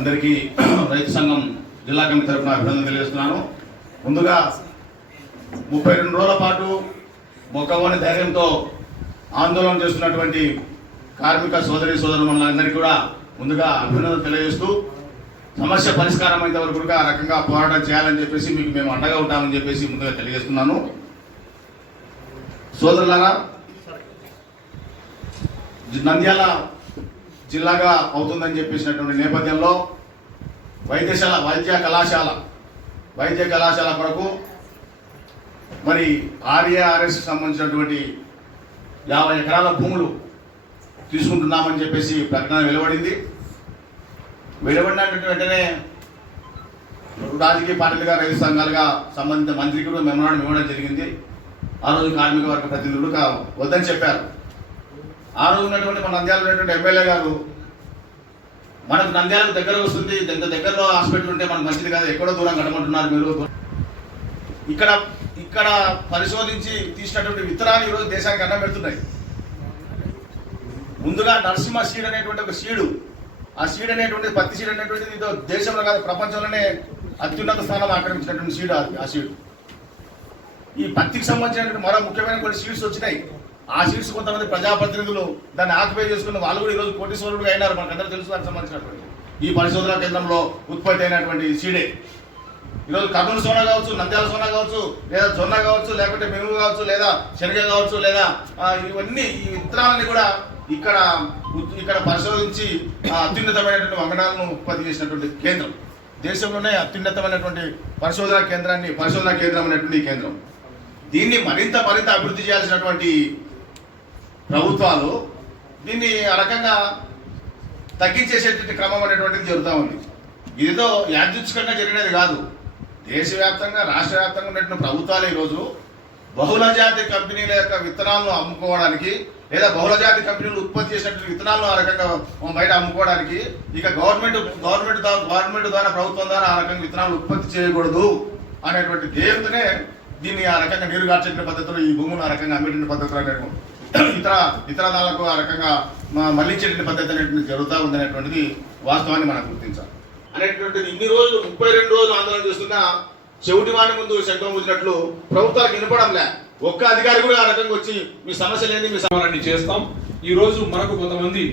అందరికీ రైతు సంఘం జిల్లా కమిటీ తరఫున అభినందనలు తెలియజేస్తున్నాను. ముందుగా 32 రోజుల పాటు మొక్కవని ధైర్యంతో ఆందోళన చేస్తున్నటువంటి కార్మిక సోదరులందరికీ కూడా ముందుగా అభినందనలు తెలియజేస్తూ సమస్య పరిష్కారం అయితే వరకు కూడా ఆ రకంగా పోరాటం చేయాలని చెప్పేసి మీకు మేము అండగా ఉంటామని చెప్పేసి ముందుగా తెలియజేస్తున్నాను. సోదరులారా, నంద్యాల జిల్లాగా అవుతుందని చెప్పేసినటువంటి నేపథ్యంలో వైద్య కళాశాల కొరకు మరి ఆర్ఏఆర్ఎస్ సంబంధించినటువంటి 50 ఎకరాల భూములు తీసుకుంటున్నామని చెప్పేసి ప్రకటన వెలువడినటువంటి వెంటనే రాజకీయ పార్టీలుగా రైతు సంఘాలుగా సంబంధిత మంత్రికి కూడా మెమోరాండం ఇవ్వడం జరిగింది. ఆ రోజు కార్మిక వర్గ ప్రతినిధులు వద్దని చెప్పారు. ఆ రోజు ఉన్నటువంటి మన నంద్యాల ఉన్నటువంటి ఎమ్మెల్యే గారు మనకు నంద్యాలకు దగ్గర వస్తుంది, దగ్గరలో హాస్పిటల్ ఉంటే మనకు మంచిది కాదు, ఎక్కడో దూరం కట్టమంటున్నారు మీరు. ఇక్కడ పరిశోధించి తీసినటువంటి విత్తనాలు ఈరోజు దేశానికి అన్నం పెడుతున్నాయి. ముందుగా నరసింహ సీడ్ అనేటువంటి ఒక సీడు, ఆ సీడ్ అనేటువంటి పత్తి సీడ్ అనేటువంటిది దేశంలో కాదు ప్రపంచంలోనే అత్యున్నత స్థానం ఆక్రమించినటువంటి సీడ్ ఆ సీడ్. ఈ పత్తికి సంబంధించినటువంటి మరో ముఖ్యమైన కొన్ని సీడ్స్ వచ్చినాయి. ఆ సీట్స్ కొంతమంది ప్రజాప్రతినిధులు దాన్ని ఆక్యుపై చేసుకున్న వాళ్ళు కూడా ఈరోజు కోటీశ్వరుడుగా అయినారు. మనకందరూ తెలుసు. దానికి సంబంధించినటువంటి ఈ పరిశోధనా కేంద్రంలో ఉత్పత్తి అయినటువంటి సీడే ఈరోజు కర్నూలు సోనా కావచ్చు, నంద్యాల సోనా కావచ్చు, లేదా జొన్న కావచ్చు, లేకపోతే మినుము కావచ్చు, లేదా శనగ కావచ్చు, లేదా ఇవన్నీ ఈ విత్తనాలని కూడా ఇక్కడ పరిశోధించి అత్యున్నతమైనటువంటి వంగడాలను ఉత్పత్తి చేసినటువంటి కేంద్రం, దేశంలోనే అత్యున్నతమైనటువంటి పరిశోధనా కేంద్రం అనేటువంటి ఈ కేంద్రం. దీన్ని మరింత అభివృద్ధి చేయాల్సినటువంటి ప్రభుత్వాలు దీన్ని ఆ రకంగా తగ్గించేసేటువంటి క్రమం అనేటువంటిది జరుగుతూ ఉంది. ఇదితో యాదృచ్ఛికంగా జరిగినది కాదు. దేశవ్యాప్తంగా రాష్ట్ర వ్యాప్తంగా ఉన్నటువంటి ప్రభుత్వాలు ఈరోజు బహుళజాతి కంపెనీల యొక్క విత్తనాలను అమ్ముకోవడానికి, లేదా బహుళజాతి కంపెనీలు ఉత్పత్తి చేసినటువంటి విత్తనాలను ఆ రకంగా బయట అమ్ముకోవడానికి ఇక గవర్నమెంట్ ద్వారా ప్రభుత్వం ద్వారా ఆ రకంగా విత్తనాలు ఉత్పత్తి చేయకూడదు అనేటువంటి ధ్యేయంతోనే దీన్ని ఆ రకంగా నీరు గార్చేటువంటి పద్ధతిలో ఈ భూములు ఆ రకంగా అమ్మేటువంటి పద్ధతులు ఇతర దాళ్లకు ఆ రకంగా మళ్లించేటువంటి పద్ధతి అనేటువంటి జరుగుతూ ఉందనేటువంటిది వాస్తవాన్ని మనం గుర్తించాలి. అనేటువంటిది ఇన్ని రోజులు 32 రోజులు ఆందోళన చేస్తున్నా చెవిటి వాడి ముందు శంఖం ఊదినట్లు ప్రభుత్వాలకు వినపడంలే. ఒక్క అధికారి కూడా ఆ రకంగా వచ్చి మీ సమస్య లేని మీ సమాధానం చేస్తాం. ఈ రోజు మనకు కొంతమంది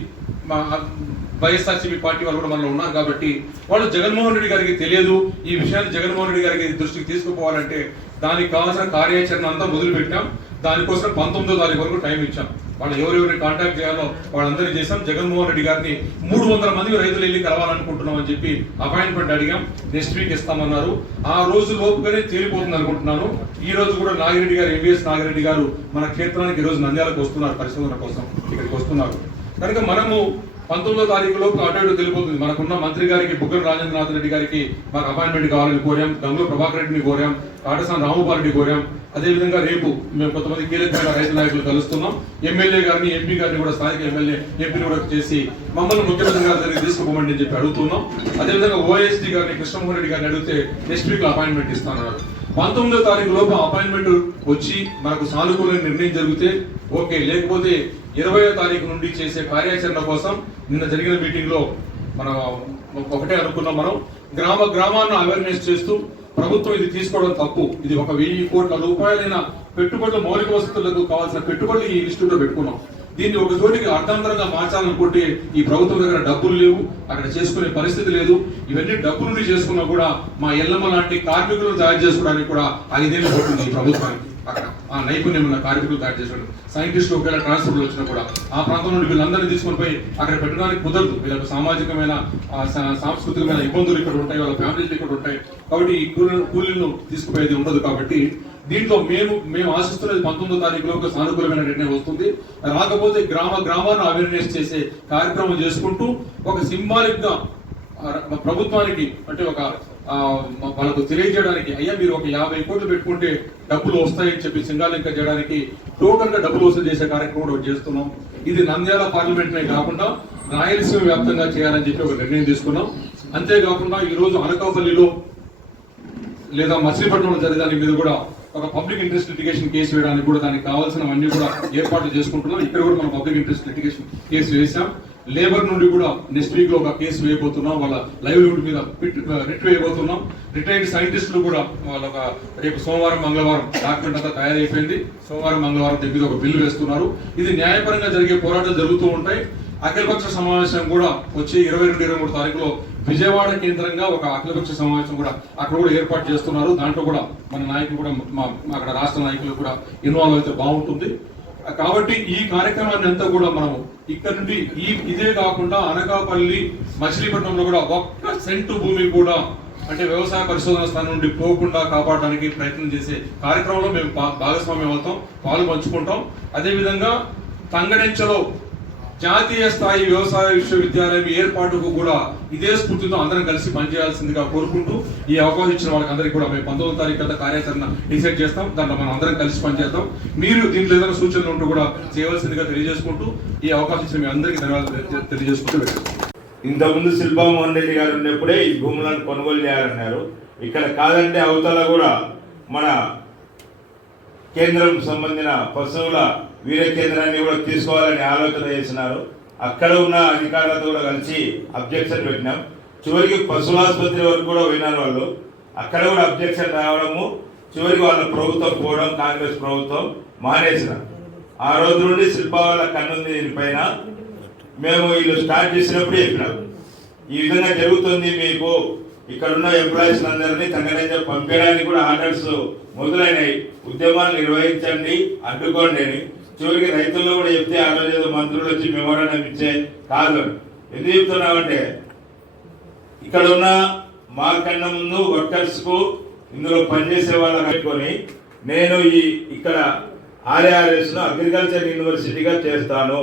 వైఎస్ఆర్సీపీ పార్టీ వాళ్ళు కూడా మనలో ఉన్నారు కాబట్టి వాళ్ళు జగన్మోహన్ రెడ్డి గారికి తెలియదు, ఈ విషయాన్ని జగన్మోహన్ రెడ్డి గారికి దృష్టికి తీసుకుపోవాలంటే దానికి కావాల్సిన కార్యాచరణ అంతా మొదలుపెట్టాం. దానికోసం 19వ తారీఖు వరకు టైం ఇచ్చాం. వాళ్ళు ఎవరెవరిని కాంటాక్ట్ చేయాలో వాళ్ళందరినీ చేసాం. జగన్మోహన్ రెడ్డి గారిని 300 మంది రైతులు వెళ్ళి కలవాలనుకుంటున్నాం అని చెప్పి అపాయింట్మెంట్ అడిగాం. నెక్స్ట్ వీక్ ఇస్తామన్నారు. ఆ రోజు లోపుగానే తేలిపోతుంది అనుకుంటున్నాను. ఈ రోజు కూడా ఎంవీఎస్ నాగిరెడ్డి గారు మన క్షేత్రానికి ఈ రోజు నంద్యాలకు వస్తున్నారు, పరిశోధన కోసం ఇక్కడికి వస్తున్నారు. కనుక మనము 19వ తారీఖు లోపు అటు ఇటు తెలిపోతుంది. మనకున్న మంత్రి గారికి బుగ్గన రాజేంద్రనాథ్ రెడ్డి గారికి మాకు అపాయింట్మెంట్ కావాలని కోరాం. గంగుల ప్రభాకర్ రెడ్డిని కోరాం. కాటసాని రామగోపాల్ రెడ్డి కోరాం. అదేవిధంగా రేపు మేము కొంతమంది కీలకమైన రైతు నాయకులు కలుస్తున్నాం. ఎమ్మెల్యే గారిని, ఎంపీ గారిని కూడా, స్థానిక ఎంపీని కూడా చేసి మమ్మల్ని ముఖ్యమంత్రి గారి దగ్గర తీసుకుపోమని అని చెప్పి అడుగుతున్నాం. అదేవిధంగా ఓఎస్డీ గారిని, కృష్ణమోహన్ రెడ్డి గారిని అడిగితే నెక్స్ట్ వీక్ అపాయింట్మెంట్ ఇస్తానన్నారు. 19వ తారీఖు లోపు అపాయింట్మెంట్ వచ్చి మనకు సానుకూల నిర్ణయం జరిగితే ఓకే, లేకపోతే 20వ తారీఖు నుండి చేసే కార్యాచరణ కోసం నిన్న జరిగిన మీటింగ్ లో మనం ఒకటే అనుకున్నాం. మనం గ్రామాలను అవేర్నెస్ చేస్తూ ప్రభుత్వం ఇది తీసుకోవడం తప్పు, ఇది 1,000 కోట్ల రూపాయలైన పెట్టుబడులు, మౌలిక వసతులకు కావాల్సిన పెట్టుబడులు ఈ ఇన్స్టిట్యూట్ లో పెట్టుకున్నాం. దీన్ని ఒక చోటికి అర్థంతరంగా మార్చాలనుకుంటే ఈ ప్రభుత్వం దగ్గర డబ్బులు లేవు, అక్కడ చేసుకునే పరిస్థితి లేదు. ఇవన్నీ డబ్బులు నుండి చేసుకున్నా కూడా మా ఎల్లమ్మ లాంటి కార్మికులను తయారు చేసుకోవడానికి కూడా 5 ఏళ్ళు పడుతుంది ఈ ప్రభుత్వానికి. అక్కడ ఆ నైపుణ్యం ఉన్న కార్మికులు తయారు చేసాడు. సైంటిస్టులు ఒకవేళ ట్రాన్స్ఫర్లు వచ్చినా కూడా ఆ ప్రాంతం నుండి వీళ్ళందరినీ తీసుకొని పోయి అక్కడ పెట్టడానికి కుదరదు. వీళ్ళకి సామాజికమైన సాంస్కృతికమైన ఇబ్బందులు ఇక్కడ ఉంటాయి, వాళ్ళ ఫ్యామిలీలు ఇక్కడ ఉంటాయి. కాబట్టి ఈ కూలీలను తీసుకుపోయేది ఉండదు. కాబట్టి దీంట్లో మేము ఆశిస్తున్నది 19వ తారీఖులో ఒక సానుకూలమైన నిర్ణయం వస్తుంది. రాకపోతే గ్రామాలను అవేర్నెస్ చేసే కార్యక్రమం చేసుకుంటూ ఒక సింబాలిక్ గా ప్రభుత్వానికి అంటే ఒక వాళ్ళకు తెలియజేయడానికి, అయ్యా మీరు ఒక 50 కోట్లు పెట్టుకుంటే డబ్బులు వస్తాయని చెప్పి సింగాలింక చేయడానికి టోటల్ గా డబ్బులు వసూలు చేసే కార్యక్రమం కూడా చేస్తున్నాం. ఇది నంద్యాల పార్లమెంట్ కాకుండా రాయలసీమ వ్యాప్తంగా చేయాలని చెప్పి ఒక నిర్ణయం తీసుకున్నాం. అంతేకాకుండా ఈ రోజు అనకాపల్లిలో లేదా మచిలీపట్నంలో జరిగే దాని మీద కూడా ఒక పబ్లిక్ ఇంట్రెస్ట్ లిటిగేషన్ కేసు వేయడానికి కూడా దానికి కావాల్సినవన్నీ కూడా ఏర్పాట్లు చేసుకుంటున్నాం. ఇక్కడ కూడా మనం పబ్లిక్ ఇంట్రెస్ట్ లిటిగేషన్ కేసు వేసాం. లేబర్ నుండి కూడా నెక్స్ట్ వీక్ లో ఒక కేసు వేయబోతున్నాం. వాళ్ళ లైవ్లీహుడ్ మీద రిట్ వేయబోతున్నాం. రిటైర్డ్ సైంటిస్టులు కూడా వాళ్ళ రేపు సోమవారం మంగళవారం డాక్యుమెంట్ అంతా తయారైపోయింది. సోమవారం మంగళవారం దగ్గర ఒక బిల్లు వేస్తున్నారు. ఇది న్యాయపరంగా జరిగే పోరాటాలు జరుగుతూ ఉంటాయి. అఖిలపక్ష సమావేశం కూడా వచ్చి 22-23 తారీఖులో విజయవాడ కేంద్రంగా ఒక అఖిలపక్ష సమావేశం కూడా అక్కడ కూడా ఏర్పాటు చేస్తున్నారు. దాంట్లో కూడా మన నాయకులు కూడా అక్కడ రాష్ట్ర నాయకులు కూడా ఇన్వాల్వ్ అయితే బాగుంటుంది. కాబట్టి ఈ కార్యక్రమాన్ని అంతా కూడా మనం ఇక్కడ నుండి ఇదే కాకుండా అనకాపల్లి మచిలీపట్నంలో కూడా 1 సెంటు భూమి కూడా అంటే వ్యవసాయ పరిశోధన స్థానం నుండి పోకుండా కాపాడడానికి ప్రయత్నం చేసే కార్యక్రమంలో మేము భాగస్వామ్యం అవుతాం, పాలు పంచుకుంటాం. అదేవిధంగా తంగడెంచలో జాతీయ స్థాయి వ్యవసాయ విశ్వవిద్యాలయం ఏర్పాటుకు కూడా ఇదే స్ఫూర్తితో అందరం కలిసి పనిచేయాల్సిందిగా కోరుకుంటూ ఈ అవకాశం ఇచ్చిన వాళ్ళకి అందరికీ కూడా మేము 19వ తారీఖు అంతా కార్యాచరణ డిసైడ్ చేస్తాం. దాంట్లో మనం అందరం కలిసి పనిచేద్దాం. మీరు దీంట్లో ఏదైనా సూచనలు ఉంటూ కూడా చేయవలసిందిగా తెలియజేసుకుంటూ ఈ అవకాశం ఇచ్చిన మీ అందరికీ ధన్యవాదాలు తెలియజేసుకుంటూ ఇంతకుముందు శిల్పామోహన్ రెడ్డి గారు ఉన్నప్పుడే ఈ భూములను కొనుగోలు చేయాలన్నారు. ఇక్కడ కాదంటే అవతల కూడా మన కేంద్రం సంబంధించిన పశువుల వీర కేంద్రాన్ని కూడా తీసుకోవాలని ఆలోచన చేసినారు. అక్కడ ఉన్న అధికారులతో కూడా కలిసి అబ్జెక్షన్ పెట్టినాం. చివరికి పశువులాసుపత్రి వరకు కూడా పోయినారు వాళ్ళు. అక్కడ కూడా అబ్జెక్షన్ రావడము, చివరికి వాళ్ళ ప్రభుత్వం పోవడం, కాంగ్రెస్ ప్రభుత్వం మానేసిన ఆ రోజు నుండి శిల్పాల కన్నుంది దీనిపైన. మేము వీళ్ళు స్టార్ట్ చేసినప్పుడు చెప్పినాం ఈ విధంగా జరుగుతుంది, మీకు ఇక్కడ ఉన్న ఎంప్లాయీస్ అందరినీ తంగడంజ పంపించడానికి కూడా ఆర్డర్స్ మొదలైనవి, ఉద్యమాలు నిర్వహించండి, అడ్డుకోండి అని. చివరికి రైతుల్లో కూడా చెప్తే ఆ రోజు ఏదో మంత్రులు వచ్చి మెమోరాండం ఇచ్చే కాదు. ఎందుకు చెప్తున్నామంటే ఇక్కడ ఉన్న మాకన్నా ముందు వర్కర్స్ కు ఇందులో పనిచేసే వాళ్ళ పెట్టుకొని నేను ఇక్కడ ఆర్ఏఆర్ఎస్ ను అగ్రికల్చర్ యూనివర్సిటీగా చేస్తాను,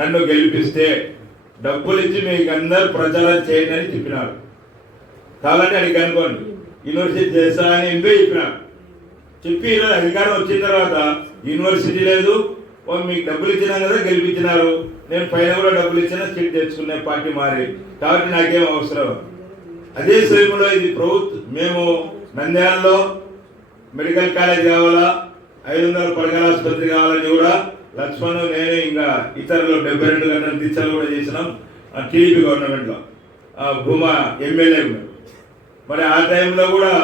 నన్ను గెలిపిస్తే డబ్బులు ఇచ్చి మీకు అందరు ప్రచారం చేయండి అని చెప్పినారు. కాబట్టి అది కనుకోండి యూనివర్సిటీ చేస్తా అని ఎంపీ చెప్పినారు. చెప్పి ఈరోజు అధికారం వచ్చిన తర్వాత యూనివర్సిటీ లేదు, మీకు డబ్బులు ఇచ్చినా కదా గెలిపించినారు, నేను పైన కూడా డబ్బులు ఇచ్చినా సీట్ తెచ్చుకునే పార్టీ మారి, కాబట్టి నాకేం అవసరం. అదే సమయంలో ఇది ప్రభుత్వం, మేము నంద్యాలలో మెడికల్ కాలేజ్ కావాలా, 500 పడకల ఆసుపత్రి కావాలని కూడా లక్ష్మణ్ నేను ఇంకా ఇతరులు 72 గంటల టీచర్లు కూడా చేసినాం టీడీపీ గవర్నమెంట్లో భూమా ఎమ్మెల్యే. మరి ఆ టైంలో కూడా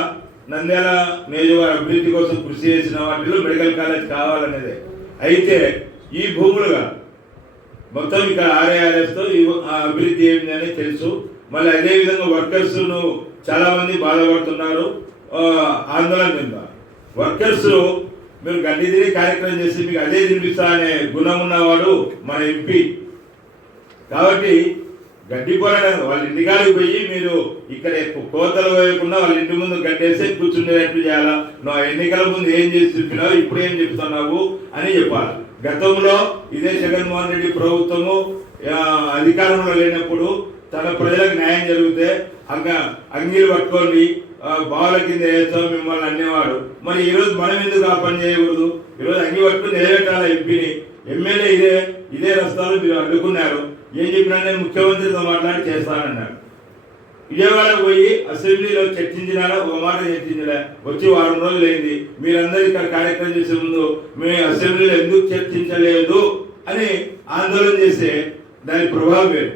నంద్యాల నియోజకవర్గ అభివృద్ధి కోసం కృషి చేసిన వాటిలో మెడికల్ కాలేజ్ కావాలనేదే. అయితే ఈ భూములుగా మొత్తం ఇక్కడ ఆర్ఏఆర్ఎస్ తో అభివృద్ధి ఏమిటి అని తెలుసు. మళ్ళీ అదే విధంగా వర్కర్స్ చాలా మంది బాధపడుతున్నారు, ఆందోళన చెందారు. వర్కర్స్ మీరు గడ్డి తిరిగి కార్యక్రమం చేసి మీకు అదే తినిపిస్తా అనే గుణం ఉన్నవాడు మన ఎంపీ. కాబట్టి గడ్డి పోరాటం వాళ్ళ ఇంటికాడికి పోయి మీరు ఇక్కడ కోతలు వేయకుండా వాళ్ళ ఇంటి ముందు గడ్డేసి కూర్చుండేటట్టు చేయాలా, నువ్వు ఎన్నికల ముందు ఏం చేసి చెప్పినావు, ఇప్పుడు ఏం చెప్తున్నావు అని చెప్పాలి. గతంలో ఇదే జగన్మోహన్ రెడ్డి ప్రభుత్వము అధికారంలో లేనప్పుడు తన ప్రజలకు న్యాయం జరిగితే అంగీలు పట్టుకోండి బావుల కింద వేస్తాం మిమ్మల్ని అనేవాడు. మరి ఈరోజు మనం ఎందుకు ఆ పని చేయకూడదు? ఈరోజు అంగి పట్టుకుని నిలబెట్టాలి ఎంపీని. ఎమ్మెల్యే ఇదే రస్తాలు మీరు అడ్డుకున్నారు. ఏం చెప్పినా నేను ముఖ్యమంత్రితో మాట్లాడి చేస్తానన్నాడు. విజయవాడకు పోయి అసెంబ్లీలో చర్చించినారా? ఒక మాట చర్చించలే. వచ్చి 1 వారం రోజులు అయింది. మీరందరూ ఇక్కడ కార్యక్రమం చేసే ముందు మేము అసెంబ్లీలో ఎందుకు చర్చించలేదు అని ఆందోళన చేస్తే దాని ప్రభావం వేరు.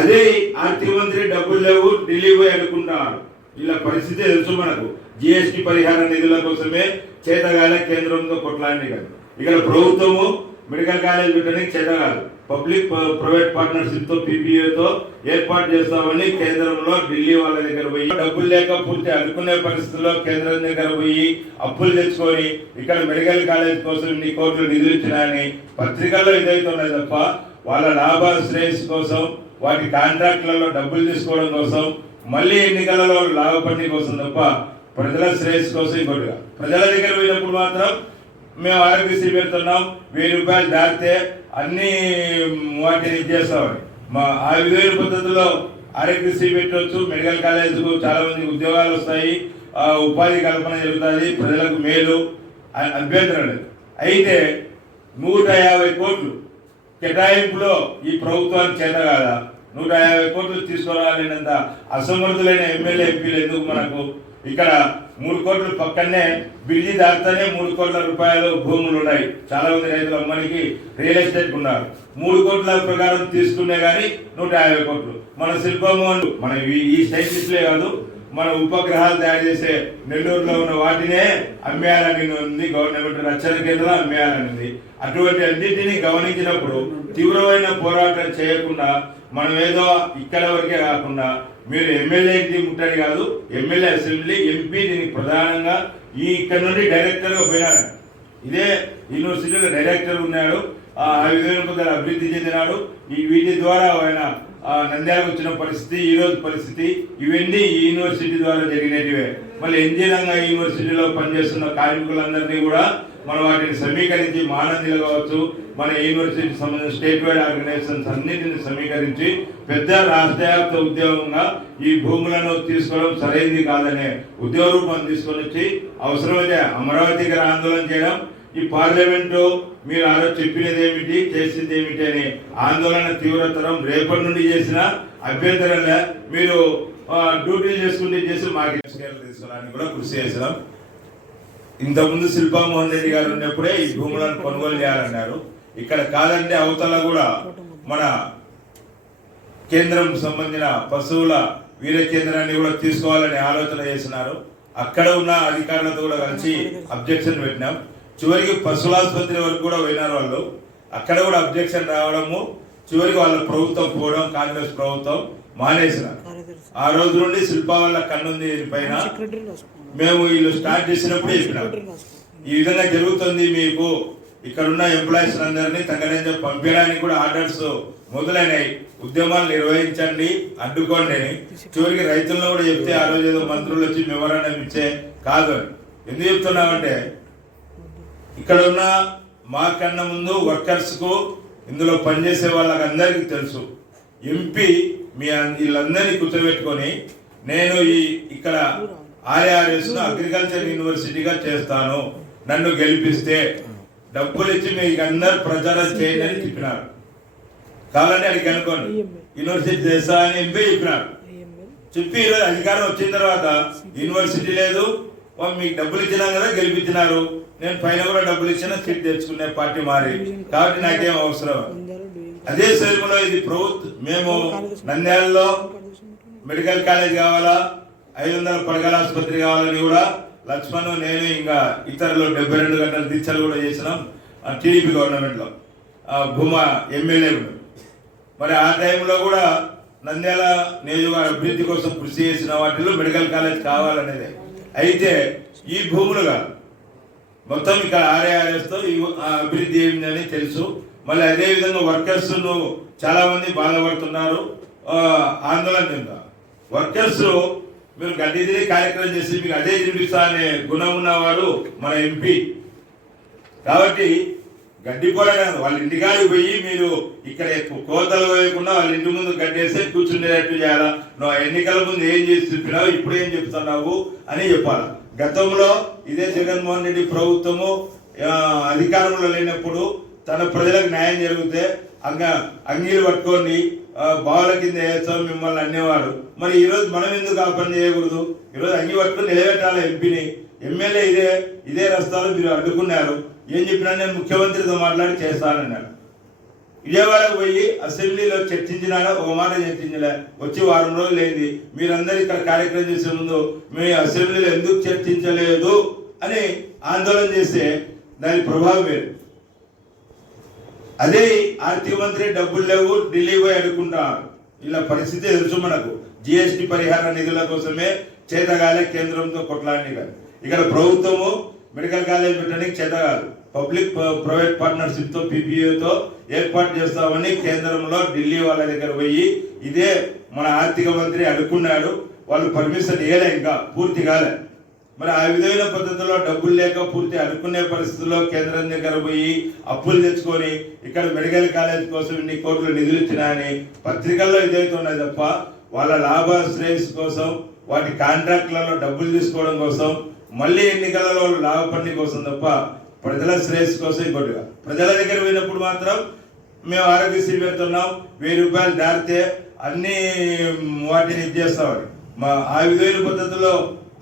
అదే ఆర్థిక మంత్రి డబ్బులు లేవు ఢిల్లీ పోయి అడుకుంటున్నాడు. ఇలా పరిస్థితి తెలుసు మనకు. జిఎస్టీ పరిహార నిధుల కోసమే చేతగాల కేంద్రంతో కొట్లాండి కాదు. ఇక్కడ ప్రభుత్వము మెడికల్ కాలేజ్ పెట్టడానికి చేతగాదు, పబ్లిక్ ప్రైవేట్ పార్ట్నర్షిప్ తో పీపీఏతో ఏర్పాటు చేస్తామని కేంద్రంలో ఢిల్లీ వాళ్ళ దగ్గర పోయి డబ్బులు లేక పూర్తి అడుకునే పరిస్థితుల్లో కేంద్రం దగ్గర పోయి అప్పులు తెచ్చుకొని ఇక్కడ మెడికల్ కాలేజ్ కోసం ఇన్ని కోట్లు నిధులు ఇచ్చినాయని పత్రికల్లో ఇదైతున్నాయి తప్ప వాళ్ళ లాభ శ్రేయస్ కోసం వాటి కాంట్రాక్ట్లలో డబ్బులు తీసుకోవడం కోసం మళ్ళీ ఎన్నికలలో లాభపడి కోసం తప్ప ప్రజల శ్రేయస్ కోసం ఇంకోటిగా. ప్రజల దగ్గర పోయినప్పుడు మాత్రం మేము ఆరోగ్యశ్రీ పెడుతున్నాం, 1000 రూపాయలు దాటితే అన్ని వాటిని చేస్తామని ఆ విధమైన పద్ధతిలో ఆరోగ్యశ్రీ పెట్టవచ్చు. మెడికల్ కాలేజ్కు చాలా మంది ఉద్యోగాలు వస్తాయి, ఉపాధి కల్పన జరుగుతుంది, ప్రజలకు మేలు, అభ్యంతరం లేదు. అయితే 150 కోట్లు కేటాయింపులో ఈ ప్రభుత్వానికి చేత కాదా? 150 కోట్లు తీసుకురావాలనేంత అసమర్థులైన ఎమ్మెల్యే ఎంపీలు ఎందుకు మనకు? ఇక్కడ 3 కోట్ల పక్కనే బ్రిడ్జి దాటితేనే 3 కోట్ల రూపాయలు భూములు ఉన్నాయి. చాలా మంది రైతులు అమ్మనికి రియల్ ఎస్టేట్ ఉన్నారు. 3 కోట్ల ప్రకారం తీసుకునే కానీ 150 కోట్లు. మన శిల్పమోహన్ మన ఈ సైంటిస్టులే కాదు, మన ఉపగ్రహాలు తయారు చేసే నెల్లూరులో ఉన్న వాటినే అమ్మేయాలని ఉంది. గవర్నమెంట్ రక్షణ కేంద్రం అమ్మేయాలని ఉంది. అటువంటి అన్నింటినీ గమనించినప్పుడు తీవ్రమైన పోరాటం చేయకుండా మనం ఏదో ఇక్కడ వరకే కాకుండా మీరు ఎమ్మెల్యేకి ముట్టడి కాదు, ఎమ్మెల్యే అసెంబ్లీ ఎంపీ దీనికి ప్రధానంగా ఇక్కడ నుండి డైరెక్టర్గా పోయినాడు. ఇదే యూనివర్సిటీలో డైరెక్టర్ ఉన్నాడు. ఆ విధంగా కొంత అభివృద్ధి చెందినాడు. వీటి ద్వారా ఆయన నంద్యాలకు వచ్చిన పరిస్థితి, ఈ రోజు పరిస్థితి, ఇవన్నీ ఈ యూనివర్సిటీ ద్వారా జరిగినటివే. మళ్ళీ ఇంజనీరింగ్ యూనివర్సిటీలో పనిచేస్తున్న కార్మికులందరినీ కూడా మనం వాటిని సమీకరించి మానందిలు కావచ్చు, మన యూనివర్సిటీకి సంబంధించిన స్టేట్ వైడ్ ఆర్గనైజేషన్స్ అన్నింటిని సమీకరించి పెద్ద రాష్ట్ర వ్యాప్త ఉద్యోగంగా ఈ భూములను తీసుకోవడం సరైనది కాదనే ఉద్యోగ రూపం తీసుకొని వచ్చి అవసరమైతే అమరావతికి ఆందోళన చేయడం. ఈ పార్లమెంటు మీరు ఆ రోజు చెప్పినది ఏమిటి, చేసింది ఏమిటి అని ఆందోళన తీవ్రతరం. రేపటి నుండి చేసిన అభ్యంతరంగా మీరు డ్యూటీలు చేసుకుంటే చేసి మాకు తీసుకోవడానికి కూడా కృషి చేసినాం. ఇంతకుముందు శిల్పామోహన్ రెడ్డి గారు ఉన్నప్పుడే ఈ భూములను కొనుగోలు చేయాలన్నారు. ఇక్కడ కాదంటే అవతల కూడా మన కేంద్రం సంబంధించిన పశువుల వీర కేంద్రాన్ని కూడా తీసుకోవాలని ఆలోచన చేసినారు. అక్కడ ఉన్న అధికారులతో కూడా కలిసి అబ్జెక్షన్ పెట్టినాం. చివరికి పశువులాసుపత్రి వరకు కూడా పోయినారు వాళ్ళు. అక్కడ కూడా అబ్జెక్షన్ రావడము, చివరికి వాళ్ళ ప్రభుత్వం పోవడం, కాంగ్రెస్ ప్రభుత్వం మానేసిన. ఆ రోజు నుండి శిల్పా వల్ల కన్నుంది పైన. మేము వీళ్ళు స్టార్ట్ చేసినప్పుడు చెప్పినాం, ఈ విధంగా జరుగుతుంది, మీకు ఇక్కడ ఉన్న ఎంప్లాయీస్ అందరినీ తగ్గనే పంపించడానికి కూడా ఆర్డర్స్ మొదలైనాయి. ఉద్యమాలు నిర్వహించండి, అడ్డుకోండి అని. చివరికి రైతులను కూడా చెప్తే ఆ రోజు ఏదో మంత్రులు వచ్చి మెమోరాండం ఇచ్చే కాదు అని. ఎందుకు చెప్తున్నామంటే ఇక్కడ ఉన్న మాకన్నా ముందు వర్కర్స్ కు, ఇందులో పనిచేసే వాళ్ళకి అందరికీ తెలుసు. ఎంపీ మీ వీళ్ళందరినీ కూర్చోబెట్టుకొని నేను ఇక్కడ ఆర్ఆర్ఎస్ ను అగ్రికల్చర్ యూనివర్సిటీగా చేస్తాను, నన్ను గెలిపిస్తే డబ్బులు ఇచ్చి మీకు అందరు ప్రచారం చేయండి అని చెప్పినారు. కావాలని అడిగి అనుకోండి, యూనివర్సిటీ చేస్తా అని ఎంపీ చెప్పినారు. చెప్పి ఈరోజు అధికారం వచ్చిన తర్వాత యూనివర్సిటీ లేదు, మీకు డబ్బులు ఇచ్చినా కదా గెలిపించినారు, నేను పైన కూడా డబ్బులు ఇచ్చిన సీట్ తెచ్చుకునే పార్టీ మారి, కాబట్టి నాకేం అవసరం. అదే సమయంలో ఇది ప్రభుత్వం, మేము నంద్యాలలో మెడికల్ కాలేజ్ కావాలా, 500 పడగల ఆసుపత్రి కావాలని కూడా లక్ష్మణ్, నేను ఇంకా ఇతరులు 72 గంటల దీక్షలు కూడా చేసినాం టీడీపీ గవర్నమెంట్ లో, భూమా ఎమ్మెల్యే. మరి ఆ టైంలో కూడా నంద్యాల నియోజకవర్గ అభివృద్ధి కోసం కృషి చేసిన వాటిలో మెడికల్ కాలేజ్ కావాలనేది. అయితే ఈ భూములుగా మొత్తం ఇక్కడ ఆర్ఆర్ఎస్ తో అభివృద్ధి ఏందని తెలుసు. మళ్ళీ అదే విధంగా వర్కర్స్ చాలా మంది బాధపడుతున్నారు, ఆందోళన చెందారు. వర్కర్స్ మీరు గడ్డి తిరిగి కార్యక్రమం చేసి మీకు అదే తినిపిస్తా అనే గుణం ఉన్నవాడు మన ఎంపీ. కాబట్టి గడ్డి కూడా కాదు, వాళ్ళ ఇంటికాడికి పోయి మీరు ఇక్కడ కోతలు వేయకుండా వాళ్ళ ఇంటి ముందు గడ్డేస్తే కూర్చునేటట్టు చేయాలా. నువ్వు ఎన్నికల ముందు ఏం చేసి చెప్పినావు, ఇప్పుడు ఏం చెప్తున్నావు అని చెప్పాలి. గతంలో ఇదే జగన్మోహన్ రెడ్డి ప్రభుత్వము అధికారంలో లేనప్పుడు తన ప్రజలకు న్యాయం జరిగితే అంగీలు పట్టుకోండి బావుల కింద వేస్తాం మిమ్మల్ని అనేవాడు. మరి ఈరోజు మనం ఎందుకు ఆ పని చేయకూడదు? ఈరోజు అంగి పట్టుకొని నిలబెట్టాలి ఎంపీని. ఎమ్మెల్యే ఇదే రస్తాలు మీరు అడ్డుకున్నారు. ఏం చెప్పినా నేను ముఖ్యమంత్రితో మాట్లాడి చేస్తానన్నాడు. విజయవాడకు పోయి అసెంబ్లీలో చర్చించినాడా? ఒక మాట చర్చించలే. వచ్చి వారం రోజులు అయింది. మీరందరూ ఇక్కడ కార్యక్రమం చేసే ముందు మీ అసెంబ్లీలో ఎందుకు చర్చించలేదు అని ఆందోళన చేస్తే దాని ప్రభావం వేరు. అదే ఆర్థిక మంత్రి డబ్బులు లేవు, ఢిల్లీ పోయి అడుగుకుంటారు. ఇలా పరిస్థితి తెలుసు మనకు. జిఎస్టి పరిహార నిధుల కోసమే చేతగాలే కేంద్రంతో కొట్లాడి కాదు. ఇక్కడ ప్రభుత్వము మెడికల్ కాలేజ్ పెట్టడానికి చేతగాదు, పబ్లిక్ ప్రైవేట్ పార్ట్నర్షిప్ తో పీపీఏతో ఏర్పాటు చేస్తామని కేంద్రంలో ఢిల్లీ వాళ్ళ దగ్గర పోయి ఇదే మన ఆర్థిక మంత్రి అడుక్కున్నాడు. వాళ్ళు పర్మిషన్ ఇవ్వలే, ఇంకా పూర్తి కాలే. మరి ఆ విధమైన పద్ధతిలో డబ్బులు లేక పూర్తి అనుకునే పరిస్థితుల్లో కేంద్రం దగ్గర పోయి అప్పులు తెచ్చుకొని ఇక్కడ మెడికల్ కాలేజ్ కోసం ఇన్ని కోట్లు నిధులు ఇచ్చినాయని పత్రికల్లో ఇదైతే ఉన్నది తప్ప వాళ్ళ లాభ శ్రేయస్సు కోసం, వాటి కాంట్రాక్ట్లలో డబ్బులు తీసుకోవడం కోసం, మళ్ళీ ఎన్నికలలో లాభపడి కోసం తప్ప ప్రజల శ్రేయస్సు కోసం ఇంకోటిగా. ప్రజల దగ్గర పోయినప్పుడు మాత్రం మేము ఆరోగ్యశ్రీ పెడుతున్నాం, 1000 రూపాయలు దాటితే అన్ని వాటిని ఇచ్చేస్తామని. ఆ విధమైన పద్ధతిలో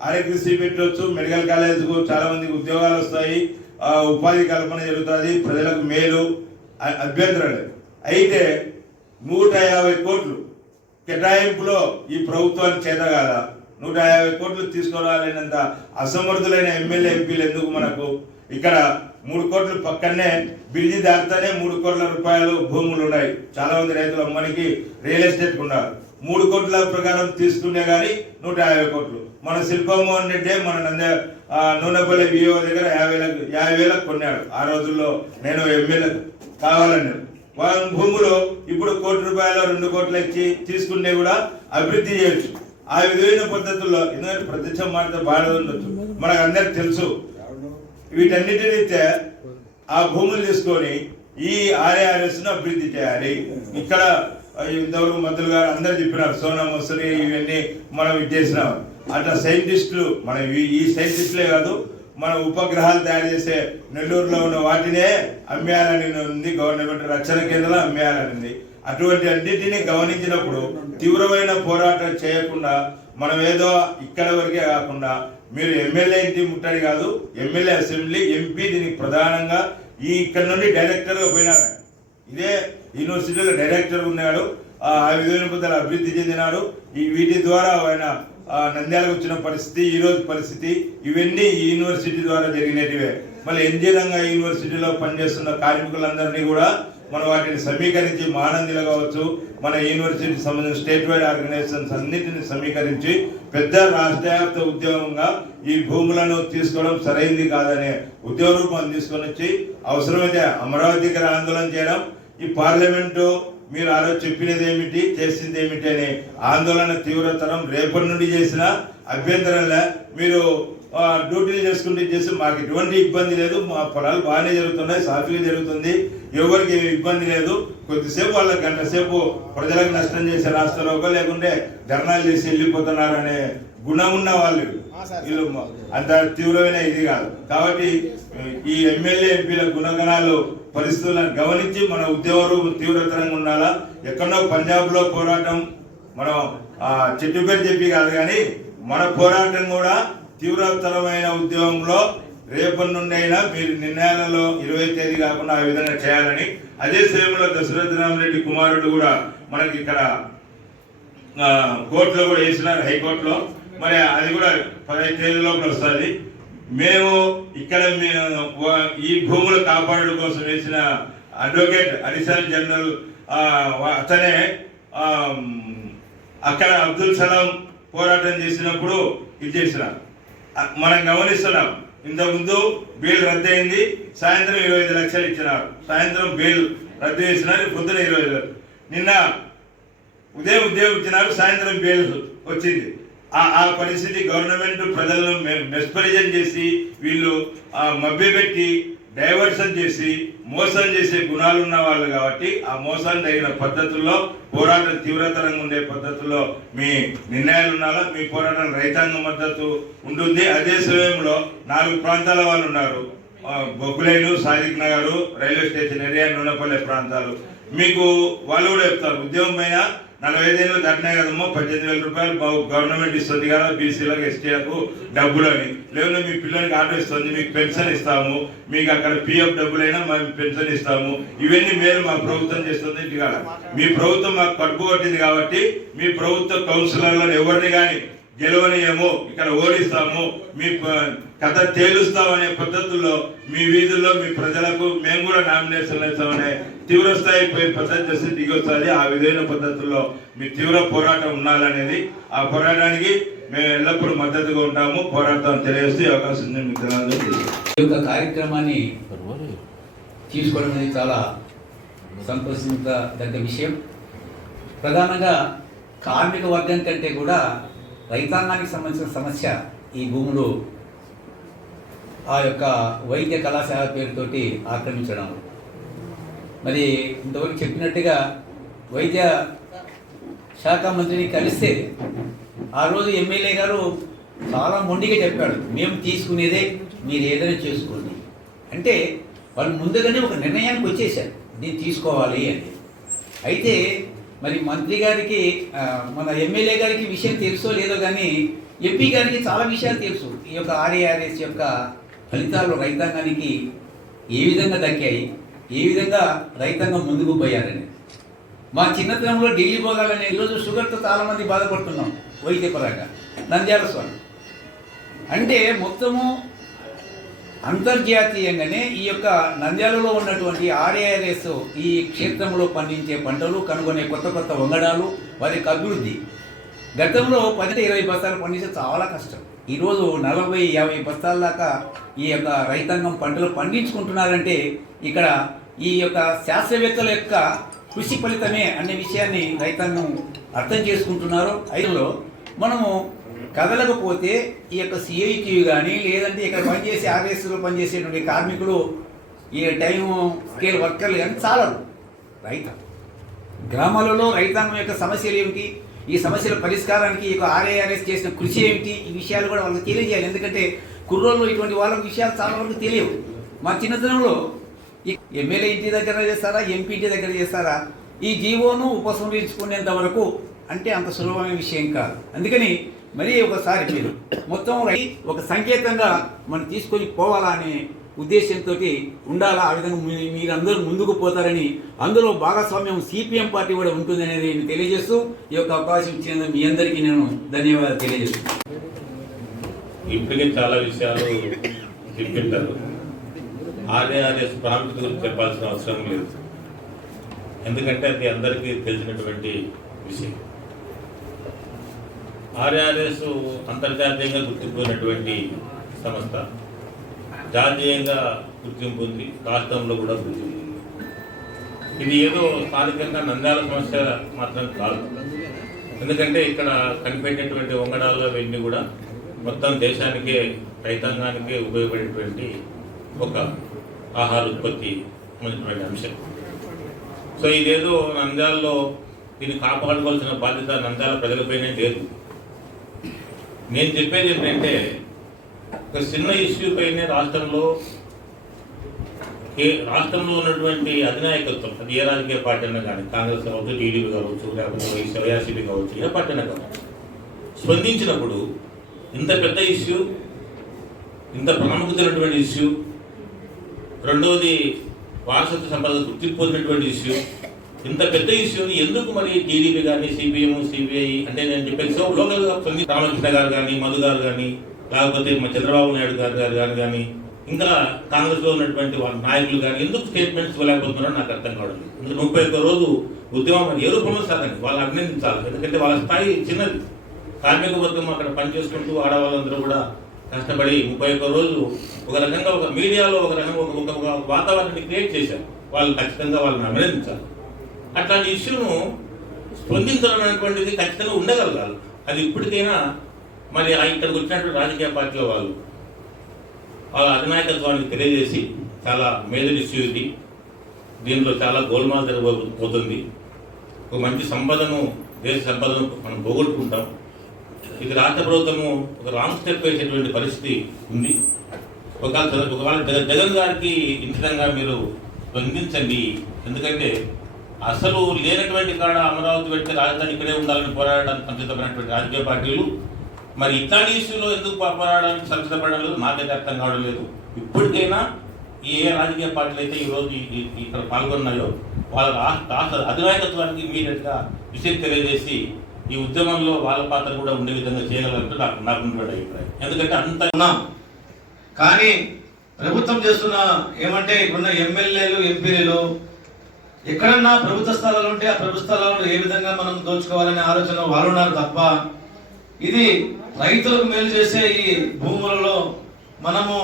ఆరోగ్యశ్రీ పెట్టవచ్చు, మెడికల్ కాలేజ్కు చాలా మందికి ఉద్యోగాలు వస్తాయి, ఉపాధి కల్పన జరుగుతుంది, ప్రజలకు మేలు, అభ్యంతరం లేదు. అయితే 150 కోట్లు కేటాయింపులో ఈ ప్రభుత్వానికి చేత కాదా? 150 కోట్లు తీసుకురాలేనంత అసమర్థులైన ఎమ్మెల్యే ఎంపీలు ఎందుకు మనకు? ఇక్కడ 3 కోట్లు పక్కనే బిల్లి దాటితేనే 3 కోట్ల రూపాయలు భూములు ఉన్నాయి. చాలా మంది రైతులు అమ్మనికి రియల్ ఎస్టేట్ ఉన్నారు. 3 కోట్ల ప్రకారం తీసుకునే కానీ 150 కోట్లు. మన శిల్పమోహన్ రెడ్డి మన నూనెపల్లి విఓ దగ్గర 50,000 కొన్నాడు. ఆ రోజుల్లో నేను ఎమ్మెల్యే కావాలని వాళ్ళ భూములు ఇప్పుడు 1 కోటి రూపాయలు 2 కోట్లు ఇచ్చి తీసుకుంటే కూడా అభివృద్ధి చేయొచ్చు. ఆ విధమైన పద్ధతుల్లో, ఎందుకంటే ప్రత్యక్షం మారితే బాధ ఉండొచ్చు, మనకు అందరికి తెలుసు. వీటన్నిటిని ఆ భూములు తీసుకొని ఈ ఆర్ఆర్ఎస్ ను అభివృద్ధి చేయాలి. ఇక్కడ ఇంతవరకు మంత్రులు గారు అందరు చెప్పినారు, సోనా మసూరి ఇవన్నీ మనం ఇది చేసినాం. అట్లా సైంటిస్టులు మన ఈ సైంటిస్టులే కాదు, మన ఉపగ్రహాలు తయారు చేసే నెల్లూరులో ఉన్న వాటినే అమ్మేయాలని ఉంది, గవర్నమెంట్ రక్షణ కేంద్రంలో అమ్మేయాలని ఉంది. అటువంటి అన్నిటినీ గమనించినప్పుడు తీవ్రమైన పోరాటం చేయకుండా మనం ఏదో ఇక్కడ వరకే కాకుండా మీరు ఎమ్మెల్యే ఇంటి ముట్టడి కాదు, ఎమ్మెల్యే అసెంబ్లీ ఎంపీ దీనికి ప్రధానంగా ఇక్కడ నుండి డైరెక్టర్గా పోయినాడు. ఇదే యూనివర్సిటీలో డైరెక్టర్ ఉన్నాడు. ఆ విధమైన పద్ధతులు అభివృద్ధి చెందినాడు. వీటి ద్వారా ఆయన నంద్యాలకు వచ్చిన పరిస్థితి, ఈ రోజు పరిస్థితి, ఇవన్నీ ఈ యూనివర్సిటీ ద్వారా జరిగినటివే. మళ్ళీ ఎన్జీ రంగా యూనివర్సిటీలో పనిచేస్తున్న కార్మికులందరినీ కూడా మనం వాటిని సమీకరించి, మహానందిలో కావచ్చు, మన యూనివర్సిటీకి సంబంధించిన స్టేట్ వైడ్ ఆర్గనైజేషన్స్ అన్నిటిని సమీకరించి పెద్ద రాష్ట్రవ్యాప్త ఉద్యమంగా ఈ భూములను తీసుకోవడం సరైంది కాదనే ఉద్యోగ రూపం తీసుకొని వచ్చి అవసరమైతే అమరావతికి ఆందోళన చేయడం, ఈ పార్లమెంటు మీరు ఆ రోజు చెప్పినది ఏమిటి, చేసింది ఏమిటి అనే ఆందోళన తీవ్రతరం రేపటి నుండి చేసిన అభ్యంతరంలో మీరు డ్యూటీలు చేసుకుంటే చేసి మాకు ఎటువంటి ఇబ్బంది లేదు, మా పొలాలు బాగానే జరుగుతున్నాయి, సాఫీగా జరుగుతుంది, ఎవరికి ఇబ్బంది లేదు. కొద్దిసేపు వాళ్ళ గంట సేపు ప్రజలకు నష్టం చేసే రాష్ట్రంలో లేకుంటే ధర్నాలు చేసి వెళ్ళిపోతున్నారనే గుణం ఉన్న వాళ్ళు వీళ్ళు అంత తీవ్రమైన ఇది కాదు. కాబట్టి ఈ ఎమ్మెల్యే ఎంపీల గుణగణాలు పరిస్థితులను గమనించి మన ఉద్యోగం తీవ్రతరంగా ఉండాలా. ఎక్కడో పంజాబ్ లో పోరాటం మనం చెట్టు పేరు చెప్పి కాదు, కానీ మన పోరాటం కూడా తీవ్రతరమైన ఉద్యమంలో రేపటి నుండి అయినా మీరు నిర్ణయాలలో 20వ తేదీ కాకుండా ఆ విధంగా చేయాలని. అదే సమయంలో దశరథ రామరెడ్డి కుమారుడు కూడా మనకి ఇక్కడ కోర్టులో కూడా వేసినారు, హైకోర్టులో. మరి అది కూడా 15 తేదీ లోపల వస్తుంది. మేము ఇక్కడ ఈ భూములు కాపాడడం కోసం వేసిన అడ్వకేట్ అడిషనల్ జనరల్ అతనే అక్కడ అబ్దుల్ సలాం పోరాటం చేసినప్పుడు ఇది చేసినారు. మనం గమనిస్తున్నాం, ఇంతకుముందు బెయిల్ రద్దు అయింది, సాయంత్రం 25 లక్షలు ఇచ్చినారు, సాయంత్రం బెయిల్ రద్దు చేసినారు, పొద్దున 25. నిన్న ఉదయం ఇచ్చినారు, సాయంత్రం బెయిల్ వచ్చింది. ఆ పరిస్థితి గవర్నమెంట్ ప్రజలను మెస్పరిజన్ చేసి వీళ్ళు మభ్యపెట్టి డైవర్షన్ చేసి మోసం చేసే గుణాలు ఉన్న వాళ్ళు కాబట్టి ఆ మోసాన్ని తగిన పద్ధతుల్లో పోరాటం తీవ్రతరంగా ఉండే పద్ధతుల్లో మీ నిర్ణయాలు ఉండాలా. మీ పోరాటం రైతాంగ మద్దతు ఉంటుంది. అదే సమయంలో 4 ప్రాంతాల వాళ్ళు ఉన్నారు, బొగ్గులైను, Sadiq Nagar, railway station area, Nunepalli ప్రాంతాలు. మీకు వాళ్ళు కూడా చెప్తారు, ఉద్యమం పైన 45 ఏళ్ళు దాటినాయి కదమ్మా, 18,000 రూపాయలు గవర్నమెంట్ ఇస్తుంది కదా బీసీలకు, ఎస్టీలకు డబ్బులు అని. లేదంటే మీ పిల్లలకి ఆటో ఇస్తుంది, మీకు పెన్షన్ ఇస్తాము, మీకు అక్కడ పిఎఫ్ డబ్బులైనా మేము పెన్షన్ ఇస్తాము, ఇవన్నీ మేలు మా ప్రభుత్వం చేస్తుంది. ఇంటి కాదు, మీ ప్రభుత్వం మాకు కడుపు కొట్టింది కాబట్టి మీ ప్రభుత్వ కౌన్సిలర్లను ఎవరిని కానీ గెలవనియము, ఇక్కడ ఓడిస్తాము, మీ కథ తేలుస్తామనే పద్ధతుల్లో మీ వీధుల్లో మీ ప్రజలకు మేము కూడా నామినేషన్లు ఇస్తామనే తీవ్రస్థాయి పద్ధతి చేసి దిగొస్తుంది. ఆ విధమైన పద్ధతుల్లో మీ తీవ్ర పోరాటం ఉండాలనేది, ఆ పోరాటానికి మేము ఎల్లప్పుడూ మద్దతుగా ఉంటాము, పోరాటం తెలియజేస్తే అవకాశం ఉంది. మీకు ఈ యొక్క కార్యక్రమాన్ని తీసుకోవడం అనేది చాలా సంతోషించదగ్గ విషయం. ప్రధానంగా కార్మిక వర్గం కంటే కూడా రైతాంగానికి సంబంధించిన సమస్య ఈ భూములు ఆ యొక్క వైద్య కళాశాల పేరుతోటి ఆక్రమించడం. మరి ఇంతవరకు చెప్పినట్టుగా వైద్య శాఖ మంత్రిని కలిస్తే ఆ రోజు ఎమ్మెల్యే గారు చాలా మొండిగా చెప్పాడు, మేము తీసుకునేదే మీరు ఏదైనా చేసుకోండి అంటే వాళ్ళు ముందుగానే ఒక నిర్ణయానికి వచ్చేసారు దీన్ని తీసుకోవాలి అని. అయితే మరి మంత్రి గారికి మన ఎమ్మెల్యే గారికి విషయం తెలుసో లేదో కానీ ఎంపీ గారికి చాలా విషయాలు తెలుసు. ఈ యొక్క ఆర్ఏఆర్ఎస్ యొక్క ఫలితాలు రైతాంగానికి ఏ విధంగా దక్కాయి, ఏ విధంగా రైతాంగం ముందుకు పోయారని. మా చిన్నతనంలో ఢిల్లీ పోగాలని ఈరోజు షుగర్తో చాలామంది బాధపడుతున్నాం వైద్యపరంగా. నంద్యాల స్వామి అంటే మొత్తము అంతర్జాతీయంగానే ఈ యొక్క నంద్యాలలో ఉన్నటువంటి ఆర్ఏఆర్ఎస్ ఈ క్షేత్రంలో పండించే పంటలు, కనుగొనే కొత్త కొత్త వంగడాలు, వారి యొక్క అభివృద్ధి. గతంలో 10-20 బస్తాలు పండిస్తే చాలా కష్టం. ఈరోజు 40-50 బస్తాల దాకా ఈ యొక్క రైతాంగం పంటలు పండించుకుంటున్నారంటే ఇక్కడ ఈ యొక్క శాస్త్రవేత్తల యొక్క కృషి ఫలితమే అనే విషయాన్ని రైతాంగం అర్థం చేసుకుంటున్నారు. అయిలో మనము కదలకపోతే ఈ యొక్క సిఐటియు కానీ లేదంటే ఇక్కడ పనిచేసే ఆర్ఎస్లో పనిచేసేటువంటి కార్మికులు, ఈ టైం స్కేల్ వర్కర్లు కానీ చాలరు. గ్రామాలలో రైతాంగం యొక్క సమస్యలు ఏమిటి, ఈ సమస్యల పరిష్కారానికి ఈ యొక్క ఆర్ఏఆర్ఎస్ చేసిన కృషి ఏమిటి, ఈ విషయాలు కూడా వాళ్ళకి తెలియజేయాలి. ఎందుకంటే కుర్రోళ్ళు ఇటువంటి వాళ్ళ విషయాలు చాలా వరకు తెలియవు. మా చిన్నతనంలో ఎమ్మెల్యే ఇంటి దగ్గర చేస్తారా, ఎంపీ ఇంటి దగ్గర చేస్తారా, ఈ జీవోను ఉపసంహరించుకునేంత వరకు అంటే అంత సులభమైన విషయం కాదు. అందుకని మరీ ఒకసారి మీరు మొత్తం ఒక సంకేతంగా మనం తీసుకొని పోవాలా అనే ఉద్దేశంతో ఉండాలా. ఆ విధంగా మీరందరూ ముందుకు పోతారని, అందులో భాగస్వామ్యం సిపిఎం పార్టీ కూడా ఉంటుంది అనేది నేను తెలియజేస్తూ ఈ యొక్క అవకాశం ఇచ్చినందుకు మీ అందరికీ నేను ధన్యవాదాలు తెలియజేస్తున్నాను. ఇప్పటికే చాలా విషయాలు చెప్పింటారు. ఆర్ఏఆర్ఎస్ ప్రాముఖ్యత గురించి చెప్పాల్సిన అవసరం లేదు, ఎందుకంటే అది అందరికీ తెలిసినటువంటి విషయం. ఆర్ఏఆర్ఎస్ అంతర్జాతీయంగా గుర్తింపున్నటువంటి సంస్థ, జాతీయంగా గుర్తింపు ఉంది, రాష్ట్రంలో కూడా గుర్తింపు ఉంది. ఇది ఏదో స్థానికంగా నంద్యాల సమస్య మాత్రం కాదు, ఎందుకంటే ఇక్కడ కనిపెట్టినటువంటి వంగడాలు అవన్నీ కూడా మొత్తం దేశానికే, రైతాంగానికే ఉపయోగపడేటువంటి ఒక ఆహార ఉత్పత్తి ఉన్నటువంటి అంశం. సో ఇదేదో నంద్యాలలో దీన్ని కాపాడుకోవాల్సిన బాధ్యత నంద్యాల ప్రజలపైనే లేదు. నేను చెప్పేది ఏంటంటే, ఒక చిన్న ఇష్యూ పైనే రాష్ట్రంలో ఉన్నటువంటి అధినాయకత్వం, అది ఏ రాజకీయ పార్టీ అయినా కానీ, కాంగ్రెస్ కావచ్చు, టీడీపీ కావచ్చు, లేకపోతే వైఎస్ఆర్సీపీ కావచ్చు, ఏ పార్టీ అయినా కావచ్చు, స్పందించినప్పుడు ఇంత పెద్ద ఇష్యూ, ఇంత ప్రాముఖ్యతమైనటువంటి ఇష్యూ, రెండోది వారసత్వ సంపద గుర్తింపు పొందినటువంటి ఇష్యూ, ఇంత పెద్ద ఇష్యూని ఎందుకు మరి టీడీపీ కానీ, సిపిఎం, సిపిఐ అంటే నేను చెప్పేది లోకల్గా పొంది రామకృష్ణ గారు కానీ, మధు గారు కానీ, లేకపోతే మా చంద్రబాబు నాయుడు గారు కానీ, ఇంకా కాంగ్రెస్లో ఉన్నటువంటి వాళ్ళ నాయకులు కానీ ఎందుకు స్టేట్మెంట్స్ ఇవ్వలేకపోతున్నారో నాకు అర్థం కావడం లేదు. ఎందుకంటే 31 రోజు ఉద్యమం ఏ రూపంలో సాగండి, వాళ్ళు అభినందించాలి. ఎందుకంటే వాళ్ళ స్థాయి చిన్నది. కార్మిక వర్గం అక్కడ పనిచేసుకుంటూ ఆడవాళ్ళందరూ కూడా కష్టపడి 31 రోజు ఒక రకంగా ఒక మీడియాలో ఒక రకంగా ఒక వాతావరణాన్ని క్రియేట్ చేశారు. వాళ్ళు ఖచ్చితంగా వాళ్ళని అభినందించాలి. అట్లాంటి ఇష్యూను స్పందించడం అనేటువంటిది ఖచ్చితంగా ఉండగలగాలి. అది ఇప్పటికైనా మరి ఇక్కడికి వచ్చినటువంటి రాజకీయ పార్టీల వాళ్ళ అధినాయకత్వానికి తెలియజేసి, చాలా మేజర్ ఇష్యూ ఇది, దీంట్లో చాలా గోల్మాల్ జరగబోతుంది, ఒక మంచి సంపదను, దేశ సంపదను మనం పోగొట్టుకుంటాం, ఇది రాష్ట్ర ప్రభుత్వము ఒక రాంగ్ స్టెప్ వేసేటువంటి పరిస్థితి ఉంది. ఒకవేళ జగన్ గారికి ఇంతగా మీరు స్పందించండి. ఎందుకంటే అసలు లేనటువంటి కాడ అమరావతి పెడితే రాజధాని ఇక్కడే ఉండాలని పోరాడడానికి సంసిద్ధమైనటువంటి రాజకీయ పార్టీలు మరి ఇట్లాంటి ఇష్యూలో ఎందుకు పోరాడడానికి సంసిద్ధపడడం లేదు నాకైతే అర్థం కావడం లేదు. ఇప్పటికైనా ఏ రాజకీయ పార్టీలు అయితే ఈరోజు ఇక్కడ పాల్గొన్నాయో వాళ్ళ రాష్ట్ర అధినాయకత్వానికి ఇమీడియట్గా విషయం తెలియజేసి ఈ ఉద్యమంలో వాళ్ళ పాత్ర కూడా ఉండే విధంగా చేయగలంటూ నాకు ఉన్నటువంటి అభిప్రాయం. ఎందుకంటే అంత ఉన్నాం, కానీ ప్రభుత్వం చేస్తున్న ఏమంటే ఇప్పుడున్న ఎమ్మెల్యేలు, ఎంపీలు ఎక్కడన్నా ప్రభుత్వ స్థలాలు ఉంటే ఆ ప్రభుత్వ స్థలాలను ఏ విధంగా మనం దోచుకోవాలనే ఆలోచన వాళ్ళు ఉన్నారు తప్ప, ఇది రైతులకు మేలు చేసే ఈ భూములలో మనము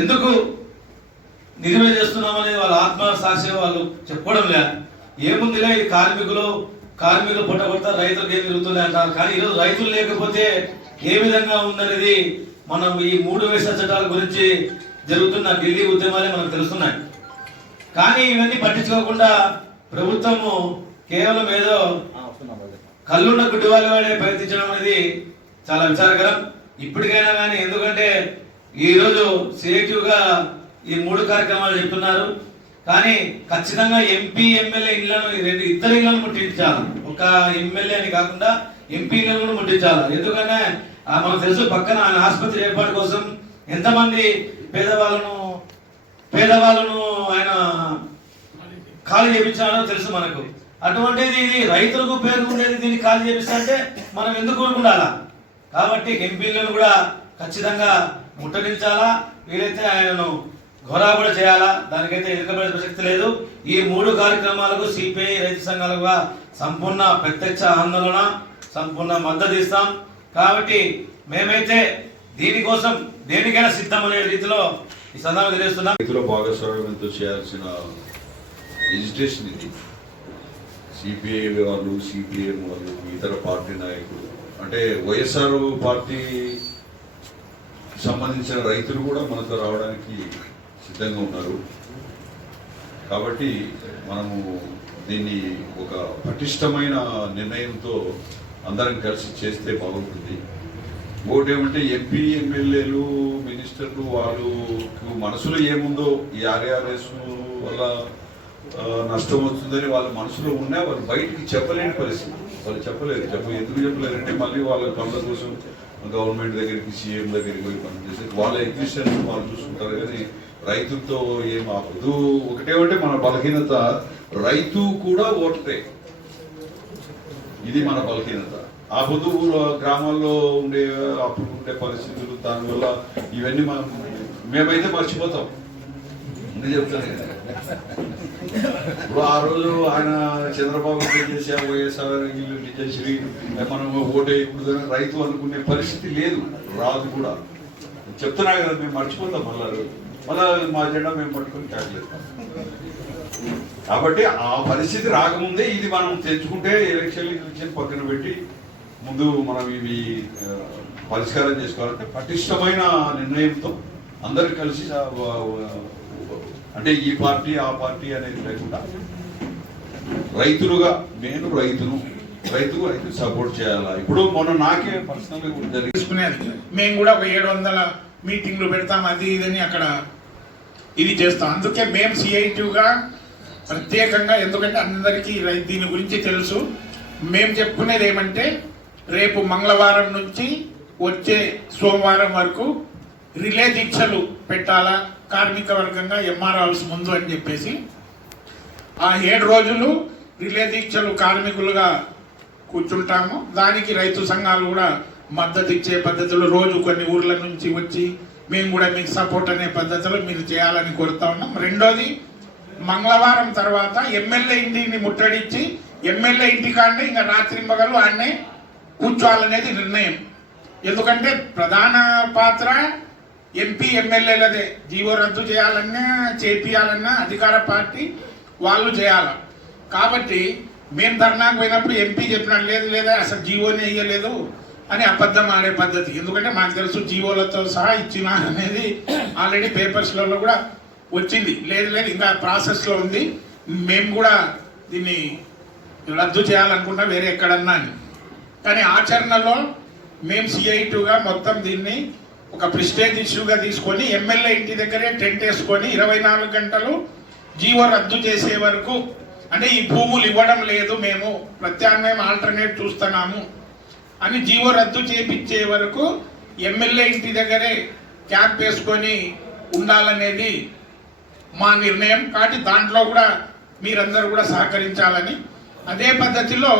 ఎందుకు నిర్వహణ చేస్తున్నామని వాళ్ళ ఆత్మ సాక్షి వాళ్ళు చెప్పుకోవడం లేదు. ఏముందిలే ఈ కార్మికులు పొట్ట కొడతారు, రైతులకు ఏం జరుగుతుంది అంటారు. కానీ ఈరోజు రైతులు లేకపోతే ఏ విధంగా ఉందనేది మనం ఈ 3 వేస చట్టాల గురించి జరుగుతున్న ఢిల్లీ ఉద్యమాలే మనకు తెలుస్తున్నాయి. కానీ ఇవన్నీ పట్టించుకోకుండా ప్రభుత్వము కేవలం ఏదో కళ్ళున్న గుడ్డివాళ్ళు వాడే ప్రయత్నించడం అనేది చాలా విచారకరం. ఇప్పటికైనా కానీ, ఎందుకంటే ఈరోజు సిఐటిగా ఈ 3 కార్యక్రమాలు చెప్తున్నారు, కానీ ఖచ్చితంగా ఎంపీ, ఎమ్మెల్యే ఇళ్లను, ఇద్దరు ఇళ్లను ముట్టించాలి. ఒక్క ఎమ్మెల్యే అని కాకుండా ఎంపీలను కూడా ముట్టించాలి. ఎందుకంటే మనకు తెలుసు పక్కన ఆయన ఆసుపత్రి ఏర్పాటు కోసం ఎంతమంది పేదవాళ్ళను ఆయన ఖాళీ చేయించాడో తెలుసు మనకు. అటువంటిది ఇది రైతులకు పేరుకుండేది దీన్ని ఖాళీ చేపిస్తాంటే మనం ఎందుకు ఊరుకుండాలా? కాబట్టి ఎంపీలను కూడా ఖచ్చితంగా ముట్టడించాలా, వీలైతే ఆయనను ఘోరా కూడా చేయాలా. దానికైతే ఎదుర్కొనే ప్రసక్తి లేదు. ఈ 3 కార్యక్రమాలకు సిపిఐ రైతు సంఘాలుగా సంపూర్ణ ప్రత్యక్ష ఆందోళన, సంపూర్ణ మద్దతు ఇస్తాం. కాబట్టి మేమైతే దీనికోసం దేనికైనా సిద్ధం అనే రీతిలో ఈ సందర్భంగా తెలియజేస్తున్నాం. రైతుల భాగస్వామ్యంతో చేయాల్సిన ఎజిటేషన్ ఇది. సిపిఐ వాళ్ళు, సిపిఎం వాళ్ళు, ఇతర పార్టీ నాయకులు, అంటే వైఎస్ఆర్ పార్టీ సంబంధించిన రైతులు కూడా మనతో రావడానికి సిద్ధంగా ఉన్నారు. కాబట్టి మనము దీన్ని ఒక పటిష్టమైన నిర్ణయంతో అందరం కలిసి చేస్తే బాగుంటుంది. ఇంకోటి ఏమంటే ఎంపీ, ఎమ్మెల్యేలు, మినిస్టర్లు వాళ్ళు మనసులో ఏముందో ఈ ఆర్ఆర్ఎస్ వల్ల నష్టం వస్తుందని వాళ్ళ మనసులో ఉన్నా వాళ్ళు బయటికి చెప్పలేని పరిస్థితి. వాళ్ళు చెప్పలేరు. ఎందుకు చెప్పలేరంటే మళ్ళీ వాళ్ళ పనుల కోసం గవర్నమెంట్ దగ్గరికి, సీఎం దగ్గరికి పోయి పనిచేసి వాళ్ళ ఎగ్జిస్టెన్స్ వాళ్ళు చూసుకుంటారు. కానీ రైతులతో ఏం ఆపదు. ఒకటేమంటే మన బలహీనత, రైతు కూడా ఓటరే, ఇది మన బలహీనత. ఆ పొద్దు గ్రామాల్లో అప్పుడు ఉండే పరిస్థితులు, దానివల్ల ఇవన్నీ మేమైతే మర్చిపోతాం. నేను చెప్తాను కదా, ఇప్పుడు ఆ రోజు ఆయన చంద్రబాబు చేసే వైఎస్ఆర్ ఇల్లు విజయశ్రీ మనం ఓటే ఇప్పుడు రైతు అనుకునే పరిస్థితి లేదు, రాదు కూడా. చెప్తున్నా కదా, మేము మర్చిపోతాం. మళ్ళా మా జెండా మేము పట్టుకొని క్యాకులేస్తాం. కాబట్టి ఆ పరిస్థితి రాకముందే ఇది మనం తెచ్చుకుంటే ఎలక్షన్ పక్కన పెట్టి ముందు మనం ఇవి పరిష్కారం చేసుకోవాలంటే పటిష్టమైన నిర్ణయంతో అందరు కలిసి, అంటే ఈ పార్టీ ఆ పార్టీ అనేది లేకుండా రైతులుగా నేను రైతుకు సపోర్ట్ చేయాలా. ఇప్పుడు మొన్న నాకే పర్సనల్గా తీసుకునేది మేము కూడా ఒక 700 మీటింగ్లు పెడతాం, అది ఇదని అక్కడ ఇది చేస్తాం. అందుకే మేము సిఐటివ్గా ప్రత్యేకంగా, ఎందుకంటే అందరికీ దీని గురించి తెలుసు. మేము చెప్పుకునేది ఏమంటే రేపు మంగళవారం నుంచి వచ్చే సోమవారం వరకు రిలే దీక్షలు పెట్టాలా కార్మిక వర్గంగా ఎంఆర్ హౌస్ ముందు అని చెప్పేసి ఆ 7 రోజులు రిలే దీక్షలు కార్మికులుగా కూర్చుంటాము. దానికి రైతు సంఘాలు కూడా మద్దతు ఇచ్చే పద్ధతిలో రోజు కొన్ని ఊర్ల నుంచి వచ్చి మేము కూడా మీకు సపోర్ట్ అనే పద్ధతిలో మీరు చేయాలని కోరుతా ఉన్నాం. రెండోది, మంగళవారం తర్వాత ఎమ్మెల్యే ఇంటిని ముట్టడించి ఎమ్మెల్యే ఇంటికాడనే ఇంకా రాత్రింబగలు ఆడనే కూర్చోవాలనేది నిర్ణయం. ఎందుకంటే ప్రధాన పాత్ర ఎంపీ ఎమ్మెల్యేలదే. జీవో రద్దు చేయాలన్నా చేపియాలన్నా అధికార పార్టీ వాళ్ళు చేయాలి. కాబట్టి మేము ధర్నాకు పోయినప్పుడు ఎంపీ చెప్పినట్టు లేదు లేదా అసలు జీవోనే ఇయ్యలేదు అని అబద్ధం ఆడే పద్ధతి. ఎందుకంటే మాకు తెలుసు జీవోలతో సహా ఇచ్చిన అనేది ఆల్రెడీ పేపర్స్లలో కూడా వచ్చింది. లేదు ఇంకా ప్రాసెస్లో ఉంది, మేము కూడా దీన్ని రద్దు చేయాలనుకుంటా వేరే ఎక్కడన్నా అని. కానీ ఆచరణలో మేము సిఐటిగా మొత్తం దీన్ని ఒక ప్రిస్టేజ్ ఇష్యూగా తీసుకొని ఎమ్మెల్యే ఇంటి దగ్గరే టెంట్ వేసుకొని 24 గంటలు జీవో రద్దు చేసే వరకు, అంటే ఈ భూములు ఇవ్వడం లేదు, మేము ప్రత్యామ్నాయం ఆల్టర్నేట్ చూస్తున్నాము అని జీవో రద్దు చేపించే వరకు ఎమ్మెల్యే ఇంటి దగ్గరే క్యాంప్ వేసుకొని ఉండాలనేది మా నిర్ణయం. కాబట్టి దాంట్లో కూడా మీరందరూ కూడా సహకరించాలని, అదే పద్ధతిలో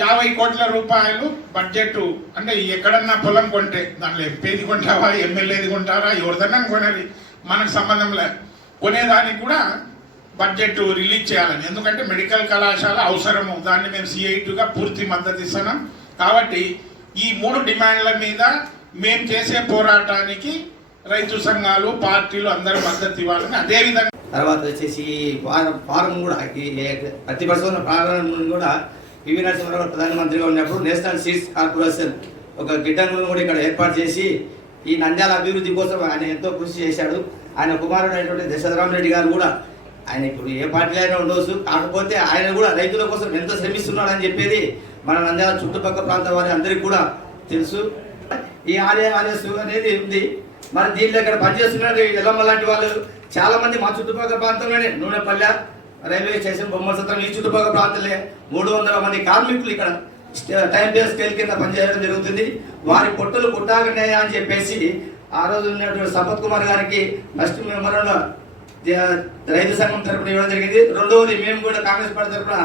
50 కోట్ల రూపాయలు బడ్జెట్, అంటే ఎక్కడన్నా పొలం కొంటే దాంట్లో ఎంపీది కొంటావా ఎమ్మెల్యేది కొంటారా ఎవరిదన్నా కొనేది మనకు సంబంధం లేదు, కొనేదానికి కూడా బడ్జెట్ రిలీజ్ చేయాలని. ఎందుకంటే మెడికల్ కళాశాల అవసరము, దాన్ని మేము సిఐటిగా పూర్తి మద్దతు ఇస్తున్నాం. కాబట్టి ఈ 3 డిమాండ్ల మీద మేము చేసే పోరాటానికి రైతు సంఘాలు పార్టీలు అందరూ మద్దతు ఇవ్వాలని. అదేవిధంగా తర్వాత వచ్చేసి ఫారం కూడా ప్రతిపక్ష ప్రారంభం కూడా పివి నరసింహారావు ప్రధానమంత్రిగా ఉన్నప్పుడు నేషనల్ సీడ్స్ కార్పొరేషన్ ఒక గిడ్డంగులను కూడా ఇక్కడ ఏర్పాటు చేసి ఈ నంద్యాల అభివృద్ధి కోసం ఆయన ఎంతో కృషి చేశాడు. ఆయన కుమారుడు అయినటువంటి దశరథరామరెడ్డి గారు కూడా, ఆయన ఇప్పుడు ఏ పార్టీలో అయినా ఉండవచ్చు, కాకపోతే ఆయన కూడా రైతుల కోసం ఎంతో శ్రమిస్తున్నాడని చెప్పేది మన నంద్యాల చుట్టుపక్కల ప్రాంతం వారి అందరికీ కూడా తెలుసు. ఈ ఆర్ఎస్ అనేది ఉంది. మరి దీంట్లో ఇక్కడ పనిచేస్తున్న ఎల్లమ్మ లాంటి వాళ్ళు చాలా మంది మా చుట్టుపక్కల ప్రాంతంలోనే, నూనెపల్లె, రైల్వే స్టేషన్, బొమ్మల సత్రం ఈ చుట్టుపక్కల ప్రాంతాలే 300 మంది కార్మికులు ఇక్కడ టైం బేస్ స్కేల్ కింద పనిచేయడం జరుగుతుంది. వారి పొట్టలు కుట్టాగన్నాయా అని చెప్పేసి ఆ రోజు ఉన్నటువంటి సంపత్ కుమార్ గారికి ఫస్ట్ మెమోరండం రైతు సంఘం తరపున ఇవ్వడం జరిగింది. రెండవది మేము కూడా కాంగ్రెస్ పార్టీ తరపున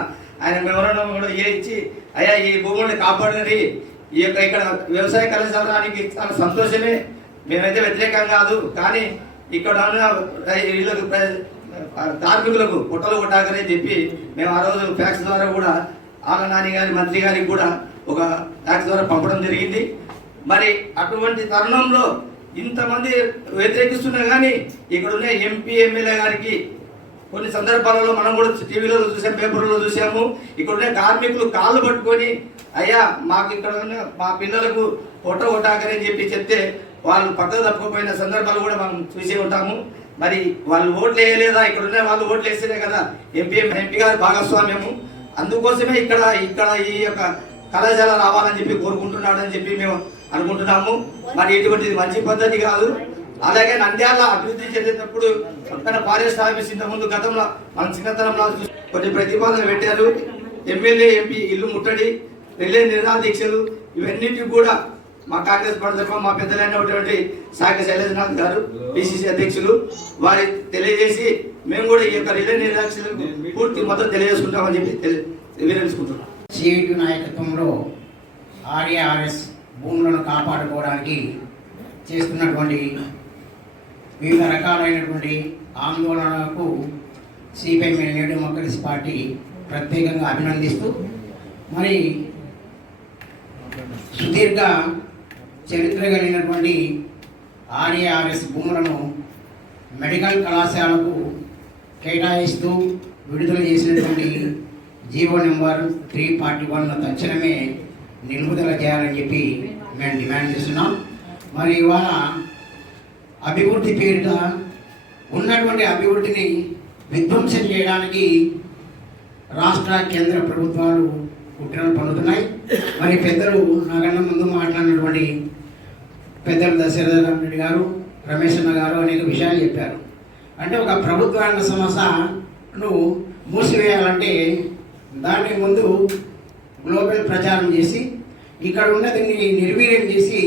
ఆయన మెమోరండం కూడా ఇచ్చి అయ్యా ఈ భూముల్ని కాపాడని ఈ యొక్క ఇక్కడ వ్యవసాయ కళాశాలానికి చాలా సంతోషమే, మేమైతే వ్యతిరేకం కాదు, కానీ ఇక్కడ ఉన్న కార్మికులకు పొట్టలు కొట్టాకని చెప్పి మేము ఆ రోజు ఫ్యాక్స్ ద్వారా కూడా ఆల నాని గారి మంత్రి గారికి కూడా ఒక ఫ్యాక్స్ ద్వారా పంపడం జరిగింది. మరి అటువంటి తరుణంలో ఇంతమంది వ్యతిరేకిస్తున్నా కానీ ఇక్కడ ఉన్న ఎంపీ ఎమ్మెల్యే గారికి కొన్ని సందర్భాలలో మనం కూడా టీవీలో చూసాం, పేపర్లో చూసాము, ఇక్కడ ఉన్న కార్మికులు కాళ్ళు పట్టుకొని అయ్యా మాకు ఇక్కడ ఉన్న మా పిల్లలకు పొట్ట కొట్టాకని చెప్పి చెప్తే వాళ్ళు పక్కకు తప్పుకోపోయిన సందర్భాలు కూడా మనం చూసే ఉంటాము. మరి వాళ్ళు ఓట్లు వేయలేదా? ఇక్కడ ఉన్న వాళ్ళు ఓట్లు వేస్తేనే కదా ఎంపీ గారి భాగస్వామ్యము. అందుకోసమే ఇక్కడ ఈ యొక్క కళాశాల రావాలని చెప్పి కోరుకుంటున్నాడని చెప్పి మేము అనుకుంటున్నాము. మరి ఇటువంటిది మంచి పద్ధతి కాదు. అలాగే నంద్యాల అభివృద్ధి చెందేటప్పుడు పక్కన ఫారెస్ట్ ఆఫీస్ ఇంత ముందు గతంలో మన చిన్నతనంలో కొన్ని ప్రతిపాదనలు పెట్టారు. ఎమ్మెల్యే ఎంపీ ఇల్లు ముట్టడి, రిలే నిరాదీక్షలు, ఇవన్నిటికి కూడా మా కాంగ్రెస్ పార్టీ తరఫున మా పెద్దలైనటువంటి సాగ శైలజనాథ్ గారు పిసిసి అధ్యక్షులు వారి తెలియజేసి మేము కూడా ఈ యొక్క రిలే నిరాదీక్షలకు పూర్తి మద్దతు తెలియజేసుకుంటామని చెప్పి వివరించుకుంటున్నాం. సిఐటి నాయకత్వంలో ఆర్ఏఆర్ఎస్ భూములను కాపాడుకోవడానికి చేస్తున్నటువంటి వివిధ రకాలైనటువంటి ఆందోళనలకు సిపిఎం నేడు డెమోక్రసీ పార్టీ ప్రత్యేకంగా అభినందిస్తూ, మరి సుదీర్ఘ చరిత్ర కలిగినటువంటి ఆర్ఏఆర్ఎస్ భూములను మెడికల్ కళాశాలకు కేటాయిస్తూ విడుదల చేసినటువంటి జీవో నెంబర్ 341 తక్షణమే నిలుపుదల చేయాలని చెప్పి మేము డిమాండ్ చేస్తున్నాం. మరి ఇవాళ అభివృద్ధి పేరిట ఉన్నటువంటి అభివృద్ధిని విధ్వంసం చేయడానికి రాష్ట్ర కేంద్ర ప్రభుత్వాలు కుట్రలు పన్నుతున్నాయి. మరి పెద్దలు నాకన్నా ముందు మాట్లాడినటువంటి పెద్దలు దశరథరామ్ రెడ్డి గారు, రమేష్ అన్న గారు అనేక విషయాలు చెప్పారు. అంటే ఒక ప్రభుత్వ రంగ సంస్థను మూసివేయాలంటే దాని ముందు గ్లోబల్ ప్రచారం చేసి ఇక్కడ ఉన్నదిని నిర్వీర్యం చేసి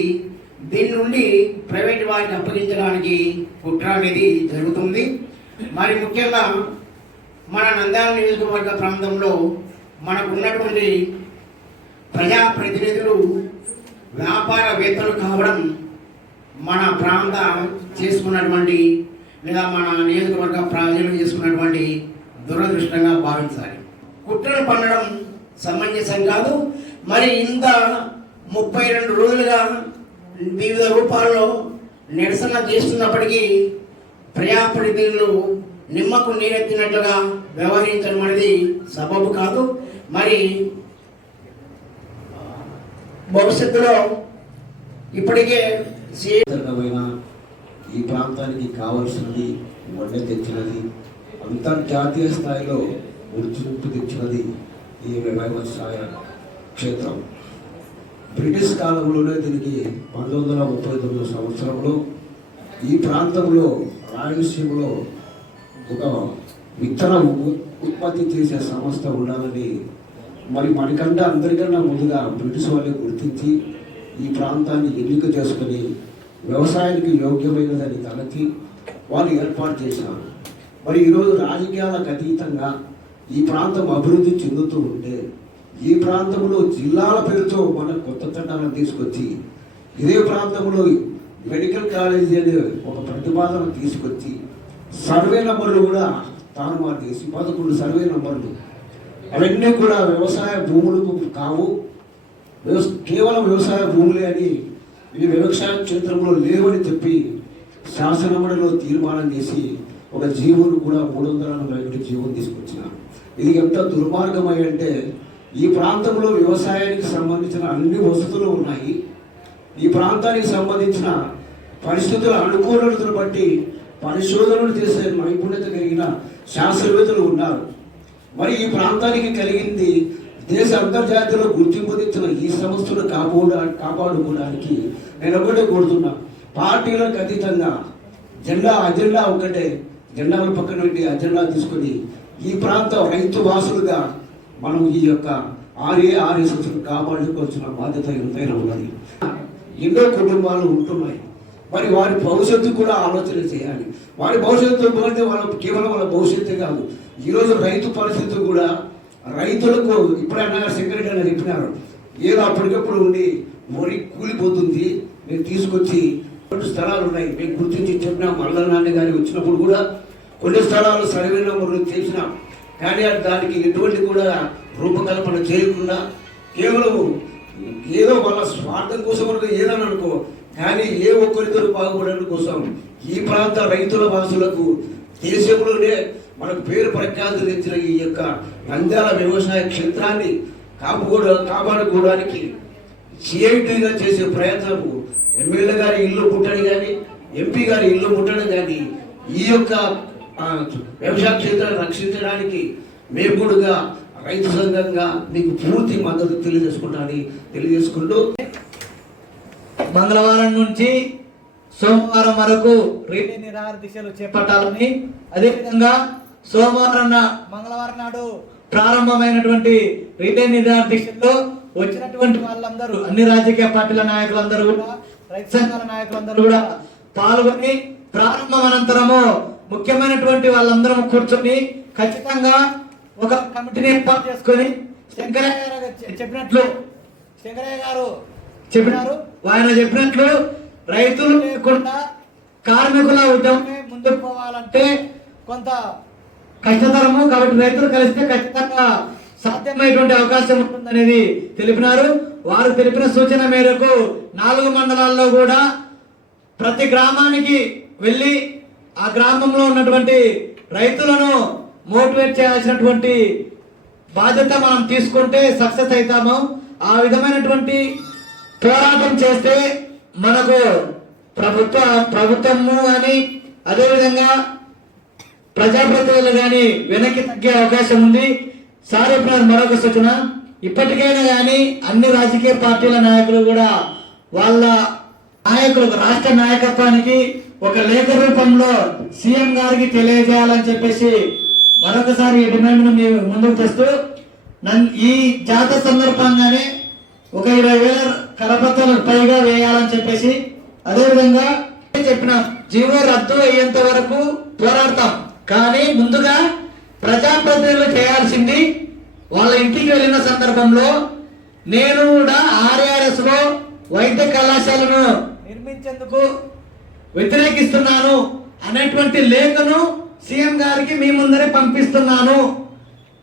దీని నుండి ప్రైవేట్ వారికి అప్పగించడానికి కుట్ర అనేది జరుగుతుంది. మరి ముఖ్యంగా మన నంద్యాల నియోజకవర్గ ప్రాంతంలో మనకు ఉన్నటువంటి ప్రజాప్రతినిధులు వ్యాపారవేత్తలు కావడం మన ప్రాంత చేసుకున్నటువంటి లేదా మన నియోజకవర్గ ప్రజలు చేసుకున్నటువంటి దురదృష్టంగా భావించాలి. కుట్రలు పన్నడం సమంజసం కాదు. మరి ఇంత 32 రోజులుగా వివిధ రూపాల్లో నిరసన చేస్తున్నప్పటికీ ప్రజాప్రతినిధులు నిమ్మకు నీరెత్తినట్లుగా వ్యవహరించడం అనేది సబబు కాదు. మరి భవిష్యత్తులో ఇప్పటికే ఈ ప్రాంతానికి కావలసినది వన్నె తెచ్చినది, అంతర్జాతీయ స్థాయిలో గుర్తింపు తెచ్చినది ఈ వ్యవసాయ క్షేత్రం. బ్రిటిష్ కాలంలోనే దీనికి 1939 సంవత్సరంలో ఈ ప్రాంతంలో రాయలసీమలో ఒక విత్తన ఉత్పత్తి చేసే సంస్థ ఉండాలని మరి మనకంటే అందరికన్నా ముందుగా బ్రిటిష్ వాళ్ళే గుర్తించి ఈ ప్రాంతాన్ని ఎన్నిక చేసుకుని వ్యవసాయానికి యోగ్యమైనదని తలచి వాళ్ళు ఏర్పాటు చేశారు. మరి ఈరోజు రాజకీయాలకు అతీతంగా ఈ ప్రాంతం అభివృద్ధి చెందుతూ ఉంటే ఈ ప్రాంతంలో జిల్లాల పేరుతో మన కొత్త చట్టాలను తీసుకొచ్చి ఇదే ప్రాంతంలో మెడికల్ కాలేజీ అనే ఒక ప్రతిపాదన తీసుకొచ్చి సర్వే నంబర్లు కూడా తారుమారు చేసి 11 సర్వే నంబర్లు అవన్నీ కూడా వ్యవసాయ భూములకు కావు, కేవలం వ్యవసాయ భూములే అని ఈ వ్యవసాయ క్షేత్రంలో లేవని చెప్పి శాసనమండలిలో తీర్మానం చేసి ఒక జీవోను కూడా 341 జీవోను తీసుకొచ్చినారు. ఇది ఎంత దుర్మార్గమై అంటే ఈ ప్రాంతంలో వ్యవసాయానికి సంబంధించిన అన్ని వసతులు ఉన్నాయి. ఈ ప్రాంతానికి సంబంధించిన పరిస్థితుల అనుకూలతను బట్టి పరిశోధనలు చేసే నైపుణ్యత కలిగిన శాస్త్రవేత్తలు ఉన్నారు. మరి ఈ ప్రాంతానికి కలిగింది దేశ అంతర్జాతీయంలో గుర్తింపు తెచ్చిన ఈ సంస్థను కాపాడుకోవడానికి నేను ఒకటే కోరుతున్నా, పార్టీలకు అతీతంగా జెండా అజెండా ఒకటే, జెండాల పక్కన పెట్టి అజెండా తీసుకొని ఈ ప్రాంత రైతు వాసులుగా మనం ఈ యొక్క ఆర్ఎస్ఎస్ కాపాడుకోవాల్సిన బాధ్యత ఎంతైనా ఉన్నది. ఎన్నో కుటుంబాలు ఉంటున్నాయి, మరి వారి భవిష్యత్తు కూడా ఆలోచన చేయాలి. వారి భవిష్యత్తు అంటే కేవలం వాళ్ళ భవిష్యత్తే కాదు, ఈరోజు రైతు పరిస్థితి కూడా రైతులకు ఇప్పుడైనా సెక్రటరీ గారు చెప్పినారు, ఏదో అప్పటికప్పుడు ఉండి మొరి కూలిపోతుంది, మేము తీసుకొచ్చి స్థలాలు ఉన్నాయి మేము గుర్తించి చెప్పినాం. మల్లల నాన్న గారికి వచ్చినప్పుడు కూడా కొన్ని స్థలాలు సర్వే నెంబర్లు చేసినాం, కానీ దానికి ఎటువంటి కూడా రూపకల్పన చేయకుండా కేవలం ఏదో వాళ్ళ స్వార్థం కోసం ఏదని అనుకో, కానీ ఏ ఒక్కరిద్దరు బాగుపడడం కోసం ఈ ప్రాంత రైతుల వాసులకు దేశంలోనే మనకు పేరు ప్రఖ్యాతి తెచ్చిన ఈ యొక్క నంద్యాల వ్యవసాయ క్షేత్రాన్ని కాపాడుకోవడానికి సిఐటిగా చేసే ప్రయత్నము ఎమ్మెల్యే గారి ఇల్లు ముట్టడం కానీ ఎంపీ గారి ఇల్లు ముట్టడం కానీ ఈ యొక్క వ్యవసాయ క్షేత్రాన్ని రక్షించడానికి మేము కూడా రైతు సంఘంగా మీకు పూర్తి మద్దతు తెలియజేసుకుంటూ మంగళవారం నుంచి సోమవారం వరకు రిలే నిరాహార దీక్షలు చేపట్టాలని, అదేవిధంగా మంగళవారం నాడు ప్రారంభమైనటువంటి రిలే నిరాహార దీక్షల్లో వచ్చినటువంటి వాళ్ళందరూ అన్ని రాజకీయ పార్టీల నాయకులందరూ కూడా రైతు సంఘాల నాయకులందరూ కూడా పాల్గొని ప్రారంభం అనంతరము ముఖ్యమైనటువంటి వాళ్ళందరం కూర్చొని ఖచ్చితంగా ఒక కమిటీని ఏర్పాటు చేసుకొని శంకరయ్య గారు చెప్పినారు, ఆయన చెప్పినట్లు రైతులు లేకుండా కార్మికుల ఉద్యమమే ముందుకు పోవాలంటే కొంత కష్టతరము, కాబట్టి రైతులు కలిస్తే ఖచ్చితంగా సాధ్యమైనటువంటి అవకాశం ఉంటుందనేది తెలిపినారు. వారు తెలిపిన సూచన మేరకు 4 మండలాల్లో కూడా ప్రతి గ్రామానికి వెళ్ళి ఆ గ్రామంలో ఉన్నటువంటి రైతులను మోటివేట్ చేయాల్సినటువంటి బాధ్యత మనం తీసుకుంటే సక్సెస్ అవుతాము. ఆ విధమైనటువంటి పోరాటం చేస్తే మనకు ప్రభుత్వము కానీ అదేవిధంగా ప్రజాప్రతినిధులు కానీ వెనక్కి తగ్గే అవకాశం ఉంది. సార్ చెప్పిన మరొక సూచన, ఇప్పటికైనా కానీ అన్ని రాజకీయ పార్టీల నాయకులు కూడా వాళ్ళ నాయకులకు రాష్ట్ర నాయకత్వానికి ఒక లేఖ రూపంలో సీఎం గారికి తెలియజేయాలని చెప్పేసి మరొకసారి ఈ డిమాండ్ను మేము ముందుకు తెస్తూ ఈ జాతర సందర్భంగానే ఒక 20,000 కరపత్రాలకు పైగా వేయాలని చెప్పేసి అదేవిధంగా చెప్పినాం. జీవో రద్దు అయ్యేంత వరకు పోరాడతాం, కానీ ముందుగా ప్రజాప్రతినిధులు చేయాల్సింది వాళ్ళ ఇంటికి వెళ్ళిన సందర్భంలో నేను కూడా ఆర్ఆర్ఎస్ లో వైద్య కళాశాలను నిర్మించేందుకు వ్యతిరేకిస్తున్నాను అనేటువంటి లేఖను సీఎం గారికి మీ ముందరే పంపిస్తున్నాను.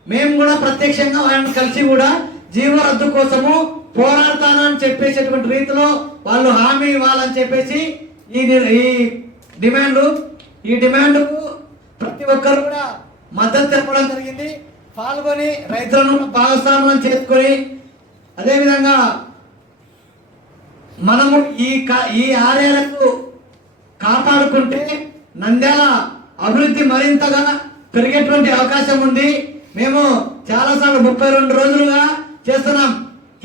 మేము కూడా ప్రత్యక్షంగా వాళ్ళని కలిసి కూడా జీవో రద్దు కోసము పోరాడతానని చెప్పేసేటువంటి రీతిలో వాళ్ళు హామీ ఇవ్వాలని చెప్పేసి ఈ డిమాండ్కు ప్రతి ఒక్కరు కూడా మద్దతు తెలపడం జరిగింది. పాల్గొని రైతులను భాగస్వామ్యం చేసుకొని అదేవిధంగా మనము ఈ ఆర్ఆర్ఎస్ కాపాడుకుంటే నంద్యాల అభివృద్ధి మరింతగా పెరిగేటువంటి అవకాశం ఉంది. మేము చాలాసార్లు 32 రోజులుగా చేస్తున్నాం,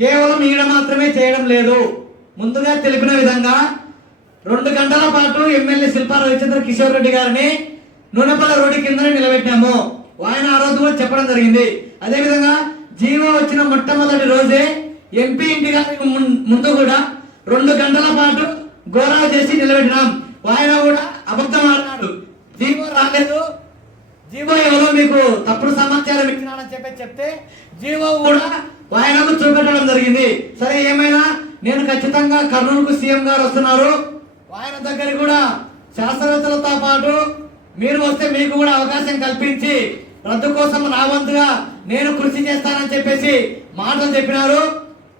కేవలం ఈడ మాత్రమే చేయడం లేదు. ముందుగా తెలిపిన విధంగా 2 గంటల పాటు ఎమ్మెల్యే శిల్పా రవిచంద్ర కిషోర్ రెడ్డి గారిని నూనెపల్లి రోడ్డు కిందనే నిలబెట్టాము. ఆయన ఆ రోజు కూడా చెప్పడం జరిగింది. అదేవిధంగా జీవో వచ్చిన మొట్టమొదటి రోజే ఎంపీ ఇంటి గారికి ముందు కూడా 2 గంటల పాటు గోరా చేసి నిలబెట్టినాం. ఆయన కూడా అబద్ధం ఆడినాడు, జీవో రాలేదు, జీవో ఎవరో మీకు తప్పుడు సమాచారం ఇచ్చినానని చెప్తే జీవో కూడా ఆయనకు చూపెట్టడం జరిగింది. సరే ఏమైనా నేను ఖచ్చితంగా కర్నూలుకు సీఎం గారు వస్తున్నారు, ఆయన దగ్గరికి కూడా శాస్త్రవేత్తలతో పాటు మీరు వస్తే మీకు కూడా అవకాశం కల్పించి రద్దు కోసం నా వంతుగా నేను కృషి చేస్తానని చెప్పేసి మాటలు చెప్పినారు.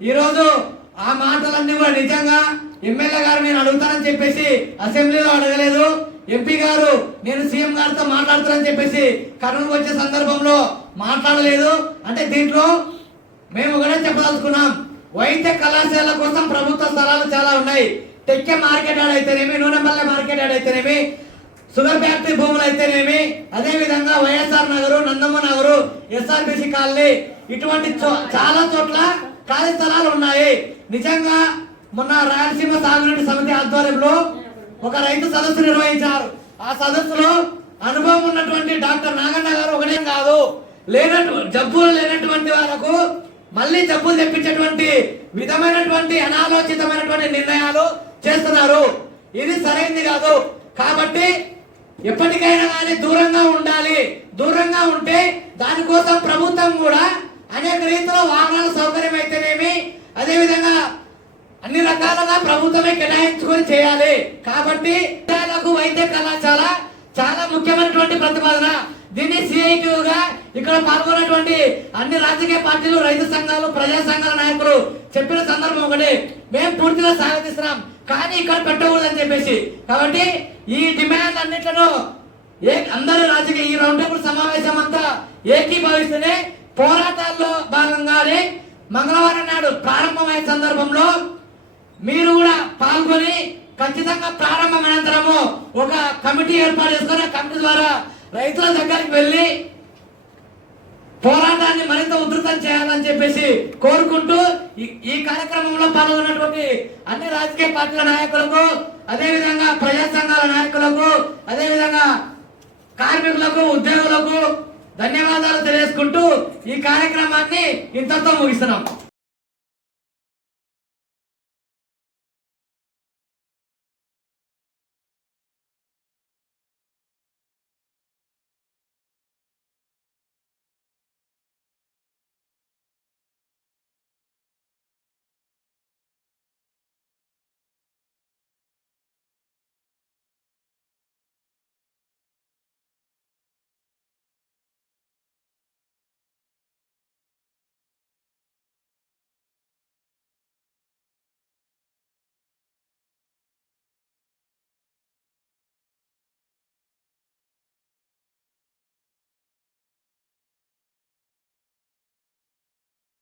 ఈరోజు ఆ మాటలన్నీ కూడా నిజంగా ఎమ్మెల్యే గారు నేను అడుగుతానని చెప్పేసి అసెంబ్లీలో అడగలేదు, ఎంపీ గారు నేను సీఎం గారితో మాట్లాడుతానని చెప్పేసి కర్నూలు వచ్చే సందర్భంలో మాట్లాడలేదు. అంటే దీంట్లో మేము కూడా చెప్పదలుచుకున్నాం, వైద్య కళాశాల కోసం ప్రభుత్వ స్థలాలు చాలా ఉన్నాయి. టెక్కే మార్కెట్ యార్డ్ అయితేనేమి, నూనెపల్లె మార్కెట్ యార్డ్ అయితేనేమి, షుగర్ ఫ్యాక్టరీ భూములు అయితేనేమి, అదే విధంగా వైఎస్ఆర్ నగరు, నందమ్మ నగరు, ఎస్ఆర్బిసి కాలనీ, ఇటువంటి చాలా చోట్ల ఖాళీ స్థలాలు ఉన్నాయి. నిజంగా మొన్న రాయలసీమ సాగునీటి సమితి ఆధ్వర్యంలో ఒక రైతు సదస్సు నిర్వహించారు. ఆ సదస్సులో అనుభవం ఉన్నటువంటి డాక్టర్ నాగన్న గారు ఒకటే కాదు, జబ్బులు లేనటువంటి వాళ్ళకు మళ్ళీ జబ్బులు తెప్పించేటువంటి విధమైనటువంటి అనాలోచితమైనటువంటి నిర్ణయాలు చేస్తున్నారు. ఇది సరైనది కాదు. కాబట్టి ఎప్పటికైనా కానీ దూరంగా ఉండాలి. దూరంగా ఉంటే దానికోసం ప్రభుత్వం కూడా అనేక రీతిలో వాహనాల సౌకర్యం అయితేనేమి, అదేవిధంగా అన్ని రకాలుగా ప్రభుత్వమే కేటాయించుకొని చేయాలి. కాబట్టి వైద్య కళాశాల చాలా ముఖ్యమైనటువంటి ప్రతిపాదన. దీన్ని సిఐటిగా ఇక్కడ పాల్గొన్నటువంటి అన్ని రాజకీయ పార్టీలు, రైతు సంఘాలు, ప్రజా సంఘాల నాయకులు చెప్పిన సందర్భం ఒకటి, మేము పూర్తిగా స్వాగతిస్తున్నాం, కానీ ఇక్కడ పెట్టకూడదని చెప్పేసి. కాబట్టి ఈ డిమాండ్ అన్నిట్లను అందరూ రాజకీయ ఈ రౌండ్ టేబుల్ సమావేశం అంతా ఏకీభవిస్తేనే పోరాటాల్లో భాగంగానే మంగళవారం నాడు ప్రారంభమైన సందర్భంలో మీరు కూడా పాల్గొని ఖచ్చితంగా ప్రారంభం అనంతరము ఒక కమిటీ ఏర్పాటు చేసుకుని కమిటీ ద్వారా రైతుల దగ్గరికి వెళ్ళి పోరాటాన్ని మరింత ఉధృతం చేయాలని చెప్పేసి కోరుకుంటూ ఈ కార్యక్రమంలో పాల్గొన్నటువంటి అన్ని రాజకీయ పార్టీల నాయకులకు, అదేవిధంగా ప్రజా సంఘాల నాయకులకు, అదేవిధంగా కార్మికులకు, ఉద్యోగులకు ధన్యవాదాలు తెలియజేసుకుంటూ ఈ కార్యక్రమాన్ని ఇంతతో ముగిస్తున్నాం.